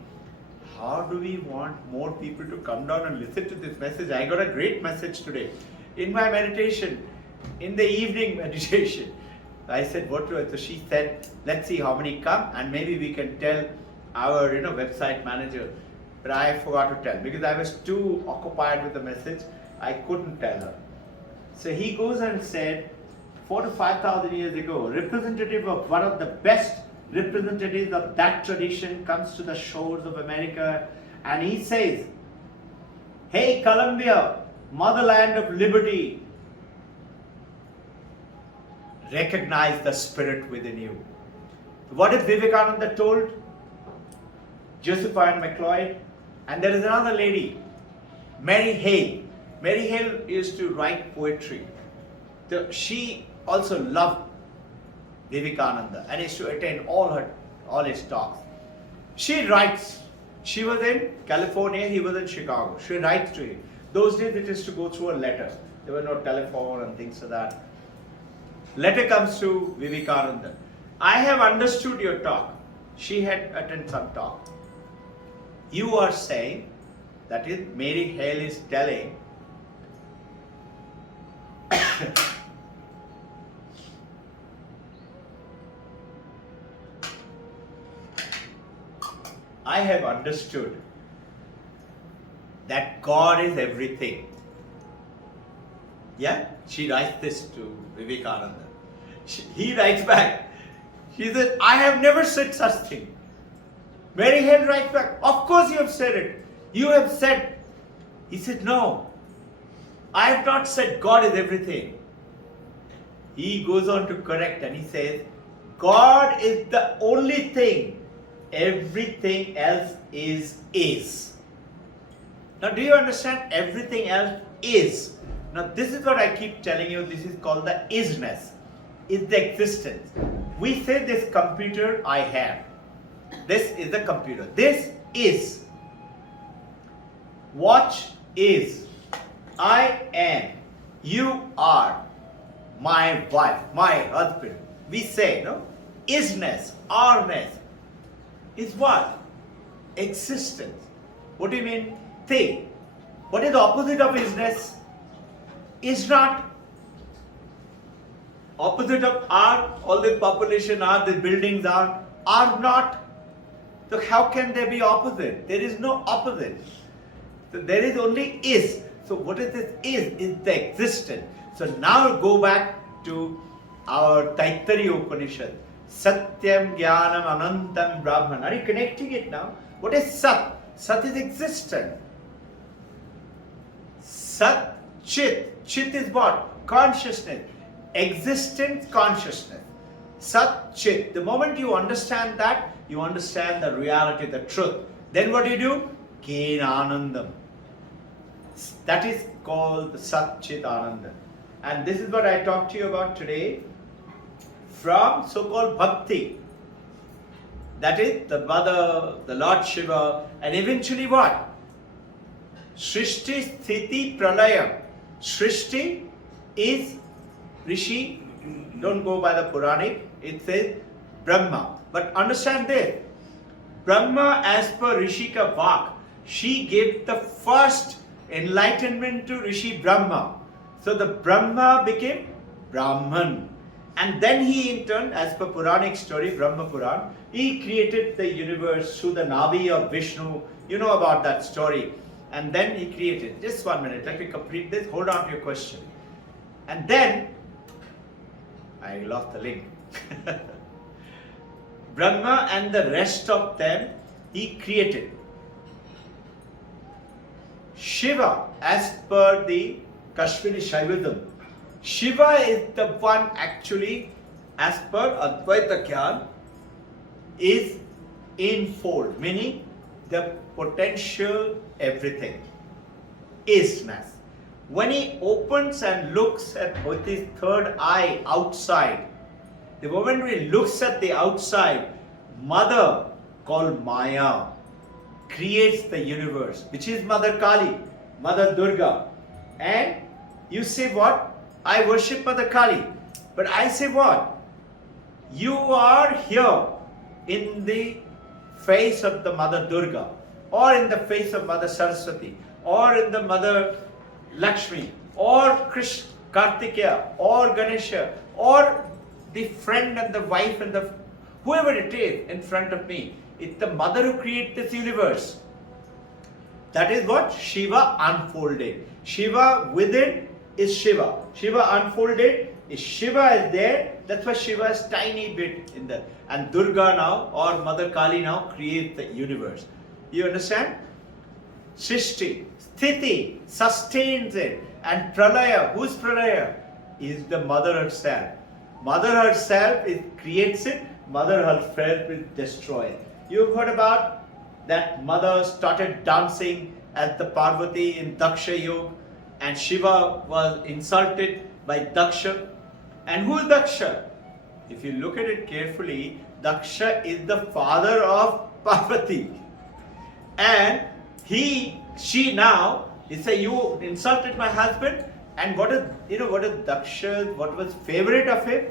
how do we want more people to come down and listen to this message? I got a great message today. In my meditation, in the evening meditation, I said, what do I? So she said, let's see how many come and maybe we can tell our website manager. But I forgot to tell because I was too occupied with the message. I couldn't tell her. So he goes and said, 4,000 to 5,000 years ago, representative of one of the best representatives of that tradition comes to the shores of America and he says, "Hey Columbia, motherland of liberty, recognize the spirit within you." What is Vivekananda told? Josephine McLeod. And there is another lady, Mary Hale. Mary Hale used to write poetry. She also loved Vivekananda and used to attend all his talks. She writes. She was in California, he was in Chicago. She writes to him. Those days it is to go through a letter. There were no telephone and things like that. Letter comes to Vivekananda. "I have understood your talk." She had attended some talk. "You are saying," that is, Mary Hale is telling, "I have understood that God is everything." Yeah, she writes this to Vivekananda. He writes back. She said, "I have never said such thing." Mary Hale writes back, "Of course you have said it. You have said." He said, "No, I have not said God is everything." He goes on to correct and he says, "God is the only thing. Everything else is. Now, do you understand? Everything else is. Now, this is what I keep telling you. This is called the isness. Is the existence. We say this computer I have. This is the computer. This is. Watch is. I am. You are. My wife. My husband. We say, no? Isness. Ourness. Is what? Existence. What do you mean? Thing. What is the opposite of isness? Is not. Opposite of are, all the population are, the buildings are not. So how can there be opposite? There is no opposite. So there is only is. So what is this is? Is the existence. So now go back to our Taittiriya Upanishad. Satyam Jnanam Anantam Brahman. Are you connecting it now? What is Sat? Sat is existence. Sat, Chit. Chit is what? Consciousness. Existence, consciousness. Sat, Chit. The moment you understand that, you understand the reality, the truth. Then what do? Gain Anandam. That is called the Sat, Chit, Ananda. And this is what I talked to you about today. From so-called Bhakti. That is the Mother, the Lord Shiva, and eventually what? Srishti, Sthiti, Pralaya. Srishti is Rishi, don't go by the Puranic, it says Brahma. But understand this, Brahma as per Rishika Vak, she gave the first enlightenment to Rishi Brahma. So the Brahma became Brahman. And then he in turn, as per Puranic story, Brahma Puran, he created the universe through the Navi of Vishnu. You know about that story. And then he created, just 1 minute, let me complete this, hold on to your question. And then, I lost the link. Brahma and the rest of them, he created. Shiva, as per the Kashmiri Shaivism, Shiva is the one actually, as per Advaita Gyan, is infold, meaning the potential everything, isness. When he opens and looks at with his third eye outside, the moment he looks at the outside, Mother called Maya creates the universe, which is Mother Kali, Mother Durga. And you say what? I worship Mother Kali. But I say what? You are here in the face of the Mother Durga, or in the face of Mother Saraswati, or in the Mother Lakshmi, or Krishna, Kartikeya, or Ganesha, or the friend and the wife and the whoever it is in front of me. It's the Mother who created this universe. That is what Shiva unfolded. Shiva within is Shiva. Shiva unfolded is Shiva is there. That's why Shiva is tiny bit in the, and Durga now or Mother Kali now creates the universe. You understand? Srishti, Sthiti sustains it, and Pralaya, who's Pralaya? Is the mother herself. Mother herself creates it, mother herself will destroy it. You've heard about that mother started dancing as the Parvati in Daksha Yoga, and Shiva was insulted by Daksha. And who is Daksha? If you look at it carefully, Daksha is the father of Parvati. And she now, he say, you insulted my husband. And what is Daksha, what was favorite of him?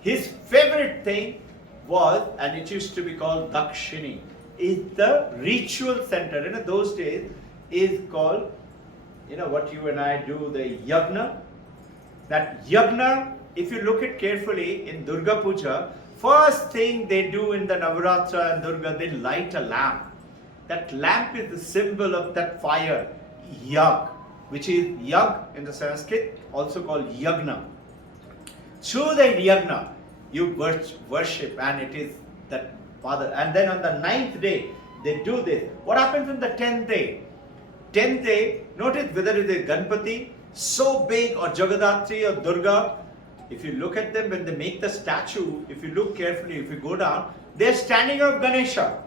His favorite thing was, and it used to be called Dakshini, is the ritual center. In those days is called, what you and I do, the yagna. That yagna, if you look at carefully in Durga Puja, first thing they do in the Navaratra and Durga, they light a lamp. That lamp is the symbol of that fire, yag, which is yag in the Sanskrit, also called yagna. Through the yagna, you worship, and it is that father. And then on the 9th day, they do this. What happens on the 10th day? 10th day, notice whether it is Ganpati, so big, or Jagadatri or Durga. If you look at them when they make the statue, if you look carefully, if you go down, they are standing on Ganesha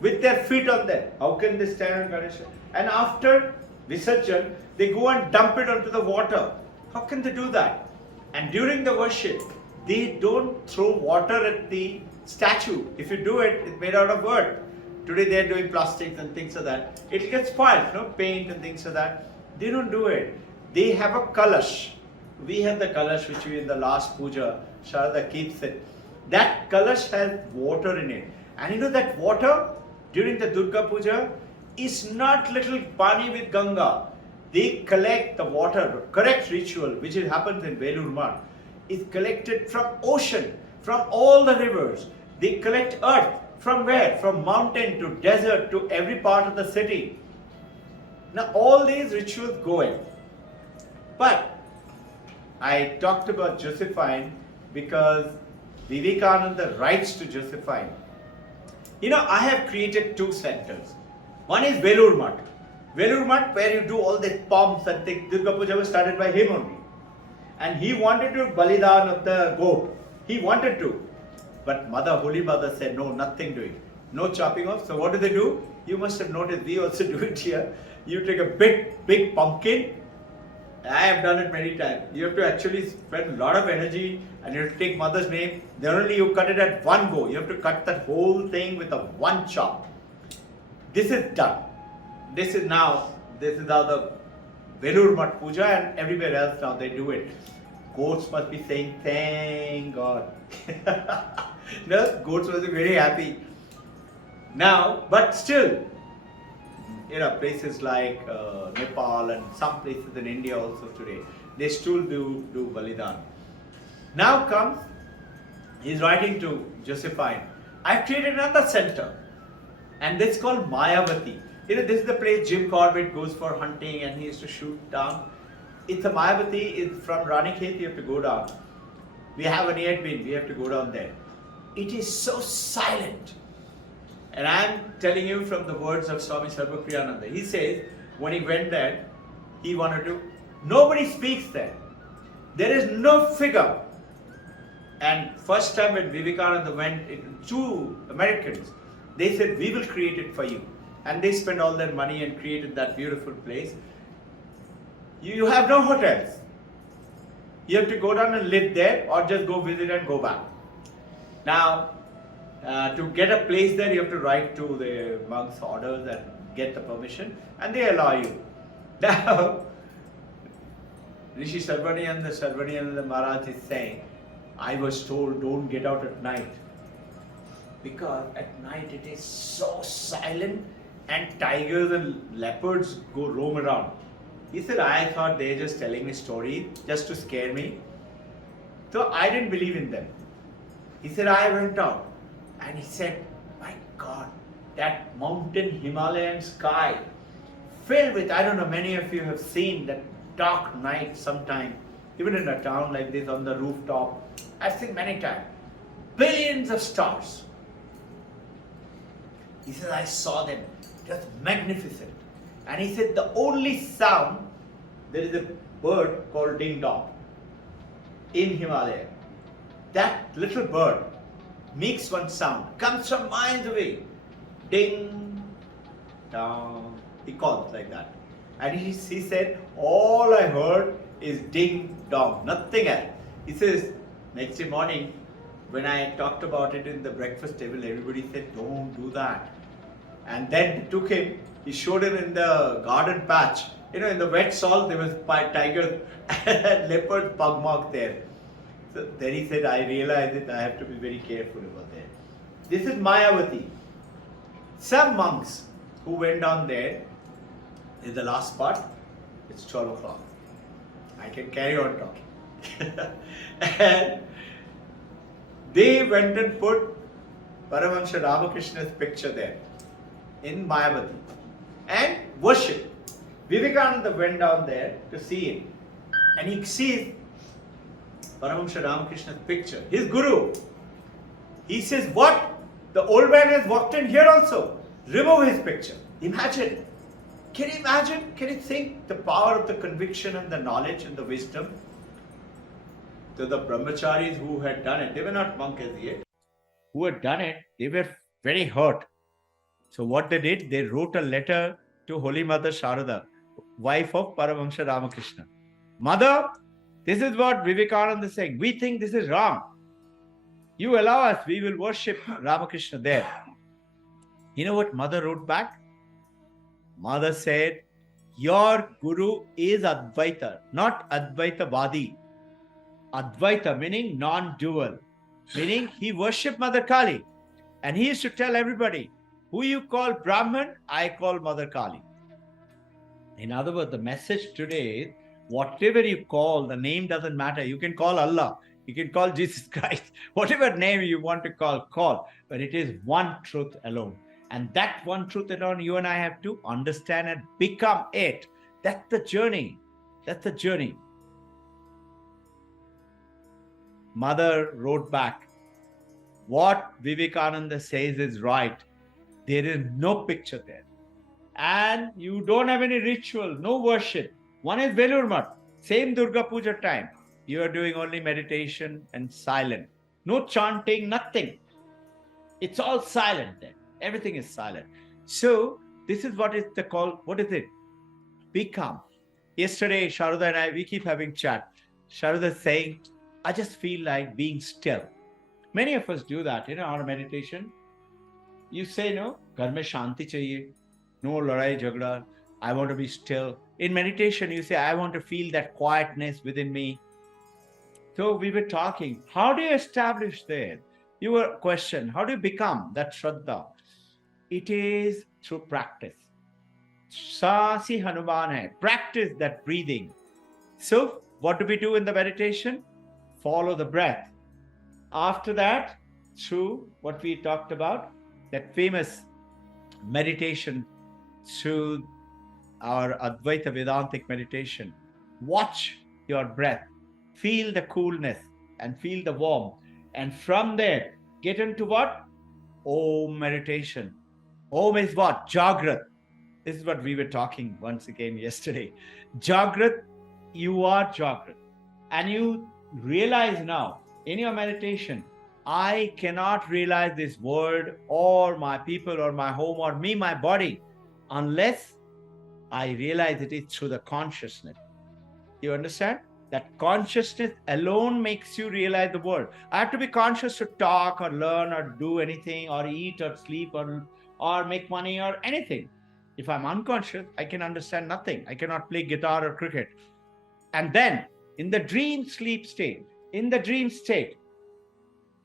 with their feet on them. How can they stand on Ganesha? And after Visarjan, they go and dump it onto the water. How can they do that? And during the worship, they don't throw water at the statue. If you do it, it's made out of wood. Today they are doing plastics and things like that. It gets spoiled, paint and things like that. They don't do it. They have a kalash. We have the kalash which we in the last puja, Sharada keeps it. That kalash has water in it. And that water during the Durga Puja is not little pani with Ganga. They collect the water, correct ritual, which happens in Velur Math, is collected from ocean, from all the rivers. They collect earth. From where? From mountain to desert to every part of the city. Now all these rituals go in. But I talked about Josephine because Vivekananda writes to Josephine. I have created 2 centers. One is Velur Math. Velur Math, where you do all the pomps and things. Durga Puja was started by him only. And he wanted to Balidan of the goat. He wanted to. But Holy Mother said, no, nothing doing. No chopping off. So what do? You must have noticed, we also do it here. You take a big pumpkin. I have done it many times. You have to actually spend a lot of energy, and you have to take Mother's name. Then only you cut it at one go. You have to cut that whole thing with a one chop. This is done. This is how the Velur Math Puja, and everywhere else now they do it. Goats must be saying, thank God. Goats must be very happy. Now, but still, places like Nepal and some places in India also today, they still do Balidan. Now comes, he's writing to Josephine, I've created another center, and this is called Mayavati. This is the place Jim Corbett goes for hunting, and he used to shoot down. It's a Mayavati, it's from Ranikhet, you have to go down. We haven't yet been, we have to go down there. It is so silent. And I'm telling you from the words of Swami Sarvapriyananda. He says, when he went there, he wanted to, nobody speaks there. There is no figure. And first time when Vivekananda went, 2 Americans, they said, we will create it for you. And they spent all their money and created that beautiful place. You have no hotels. You have to go down and live there, or just go visit and go back. Now, to get a place there, you have to write to the monks' orders and get the permission, and they allow you. Now, Rishi Sarvanyananda Maharaj is saying, I was told don't get out at night. Because at night it is so silent, and tigers and leopards roam around. He said, I thought they were just telling me stories just to scare me. So I didn't believe in them. He said, I went out. And he said, my God, that mountain Himalayan sky filled with, I don't know, many of you have seen that dark night sometime. Even in a town like this on the rooftop, I've seen many times. Billions of stars. He said, I saw them, just magnificent. And he said, the only sound, there is a bird called ding dong in Himalaya. That little bird makes one sound, comes from miles away. Ding dong. He calls like that. And he said, all I heard is ding dong, nothing else. He says, next day morning, when I talked about it in the breakfast table, everybody said, don't do that. And then took him, he showed him in the garden patch. You know, in the wet soil, there was tigers and leopard pug mark there. So then he said, I realized it, I have to be very careful over there. This is Mayavati. Some monks who went down there, in the last part, it's 12 o'clock. I can carry on talking. And they went and put Paramahamsa Ramakrishna's picture there in Mayavati and worship. Vivekananda went down there to see it, and he sees Paramahamsa Ramakrishna's picture, his guru. He says, what? The old man has walked in here also. Remove his picture. Imagine. Can you imagine? Can you think the power of the conviction and the knowledge and the wisdom? So the brahmacharis who had done it, they were not monks as yet, who had done it, they were very hurt. So what they did, they wrote a letter to Holy Mother Sharada, wife of Paramahamsa Ramakrishna. Mother, this is what Vivekananda is saying. We think this is wrong. You allow us, we will worship Ramakrishna there. You know what Mother wrote back? Mother said, your Guru is Advaita, not Advaita Vadi. Advaita meaning non-dual, meaning he worshipped Mother Kali. And he used to tell everybody, who you call Brahman, I call Mother Kali. In other words, the message today is, whatever you call, the name doesn't matter. You can call Allah, you can call Jesus Christ, whatever name you want to call. But it is one truth alone. And that one truth alone, you and I have to understand and become it. That's the journey. That's the journey. Mother wrote back, what Vivekananda says is right. There is no picture there. And you don't have any ritual, no worship. One is Velurmat, same Durga Puja time. You are doing only meditation and silent. No chanting, nothing. It's all silent there. Everything is silent. So this is what is the call. What is it? Become. Yesterday, Sharada and I, we keep having chat. Sharada saying, I just feel like being still. Many of us do that in our meditation. You say, no, ghar mein shanti chahiye. No ladai jhagda. I want to be still. In meditation, you say, I want to feel that quietness within me. So we were talking, how do you establish there? You were questioned, how do you become that Shraddha? It is through practice. Sasi Hanuman hai. Practice that breathing. So, what do we do in the meditation? Follow the breath. After that, through what we talked about, that famous meditation through our Advaita Vedantic meditation. Watch your breath. Feel the coolness and feel the warmth. And from there, get into what? Om meditation. Om is what? Jagrat. This is what we were talking once again yesterday. Jagrat, you are Jagrat. And you realize now in your meditation, I cannot realize this world or my people or my home or me, my body, unless I realize it is through the consciousness. You understand? That consciousness alone makes you realize the world. I have to be conscious to talk or learn or do anything or eat or sleep or make money or anything. If I'm unconscious, I can understand nothing. I cannot play guitar or cricket. And then in the dream sleep state,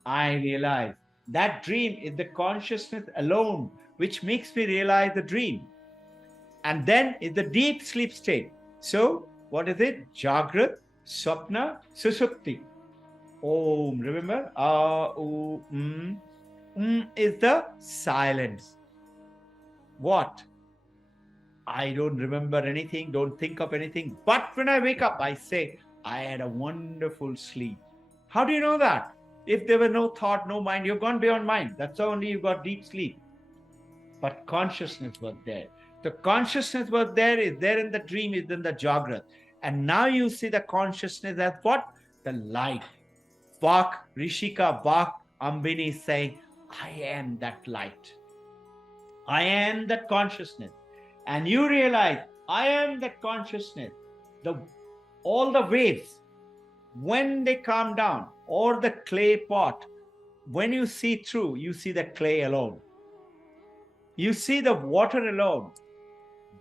I realize that dream is the consciousness alone which makes me realize the dream. And then is the deep sleep state. So what is it? Jagrat, Swapna, Susupti. Om, remember? Is the silence. What? I don't remember anything, don't think of anything. But when I wake up, I say, I had a wonderful sleep. How do you know that? If there were no thought, no mind, you've gone beyond mind. That's only you got deep sleep. But consciousness was there. The consciousness was there, is there in the dream, is in the Jagrat. And now you see the consciousness as what? The light. Vak, Rishika, Vak, Ambini is saying, I am that light. I am that consciousness. And you realize, I am that consciousness. All the waves, when they calm down, or the clay pot, when you see through, you see the clay alone. You see the water alone.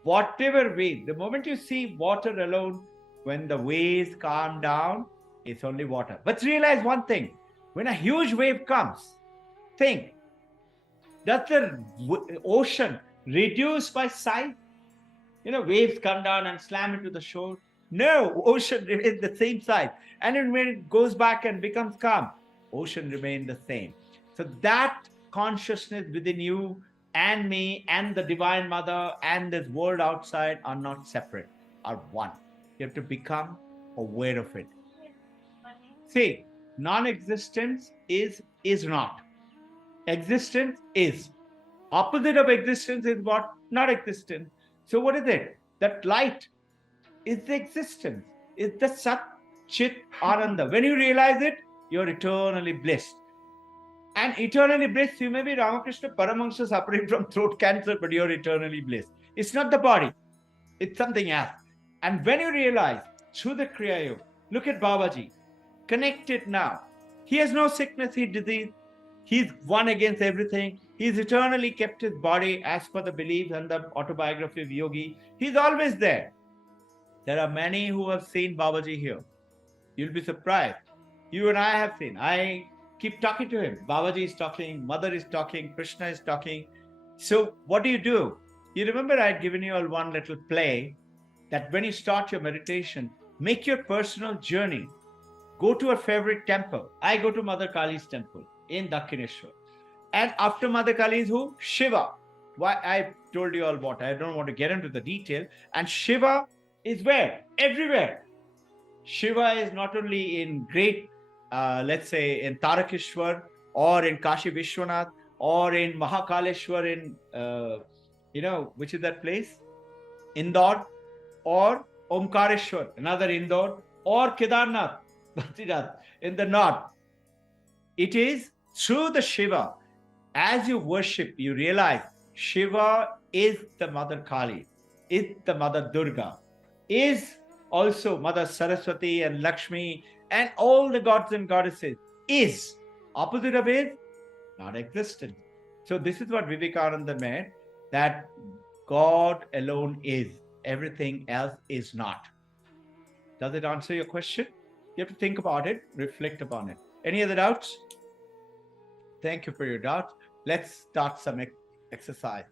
Whatever wave, the moment you see water alone, when the waves calm down, it's only water. But realize one thing, when a huge wave comes, think, does the ocean reduce by size? Waves come down and slam into the shore. No, ocean remains the same size. And then when it goes back and becomes calm, ocean remains the same. So that consciousness within you and me and the Divine Mother and this world outside are not separate, are one. You have to become aware of it. See, non-existence is not. Existence is. Opposite of existence is what? Not existence. So what is it? That light is the existence. It's the Sat Chit Ananda. When you realize it, you're eternally blessed. And eternally blessed, you may be Ramakrishna Paramahansa suffering from throat cancer, but you're eternally blessed. It's not the body. It's something else. And when you realize, through the Kriya Yoga, look at Babaji, connected now. He has no sickness, he disease. He's won against everything. He's eternally kept his body as per the beliefs and the autobiography of Yogi. He's always there. There are many who have seen Babaji here. You'll be surprised. You and I have seen. I keep talking to him. Babaji is talking, Mother is talking, Krishna is talking. So what do? You remember I had given you all one little play that when you start your meditation, make your personal journey. Go to a favorite temple. I go to Mother Kali's temple in Dakshineshwar. And after Mother Kali is who? Shiva. Why? I told you all what. I don't want to get into the detail. And Shiva is where? Everywhere. Shiva is not only in great, let's say in Tarakeshwar or in Kashi Vishwanath or in Mahakaleshwar in, which is that place? Indore or Omkareshwar, another Indore, or Kedarnath, Badrinath in the north. It is through the Shiva. As you worship, you realize Shiva is the Mother Kali, is the Mother Durga, is also Mother Saraswati and Lakshmi and all the gods and goddesses. Is. Opposite of is, not existent. So this is what Vivekananda meant, that God alone is. Everything else is not. Does it answer your question? You have to think about it, reflect upon it. Any other doubts? Thank you for your doubts. Let's start some exercise.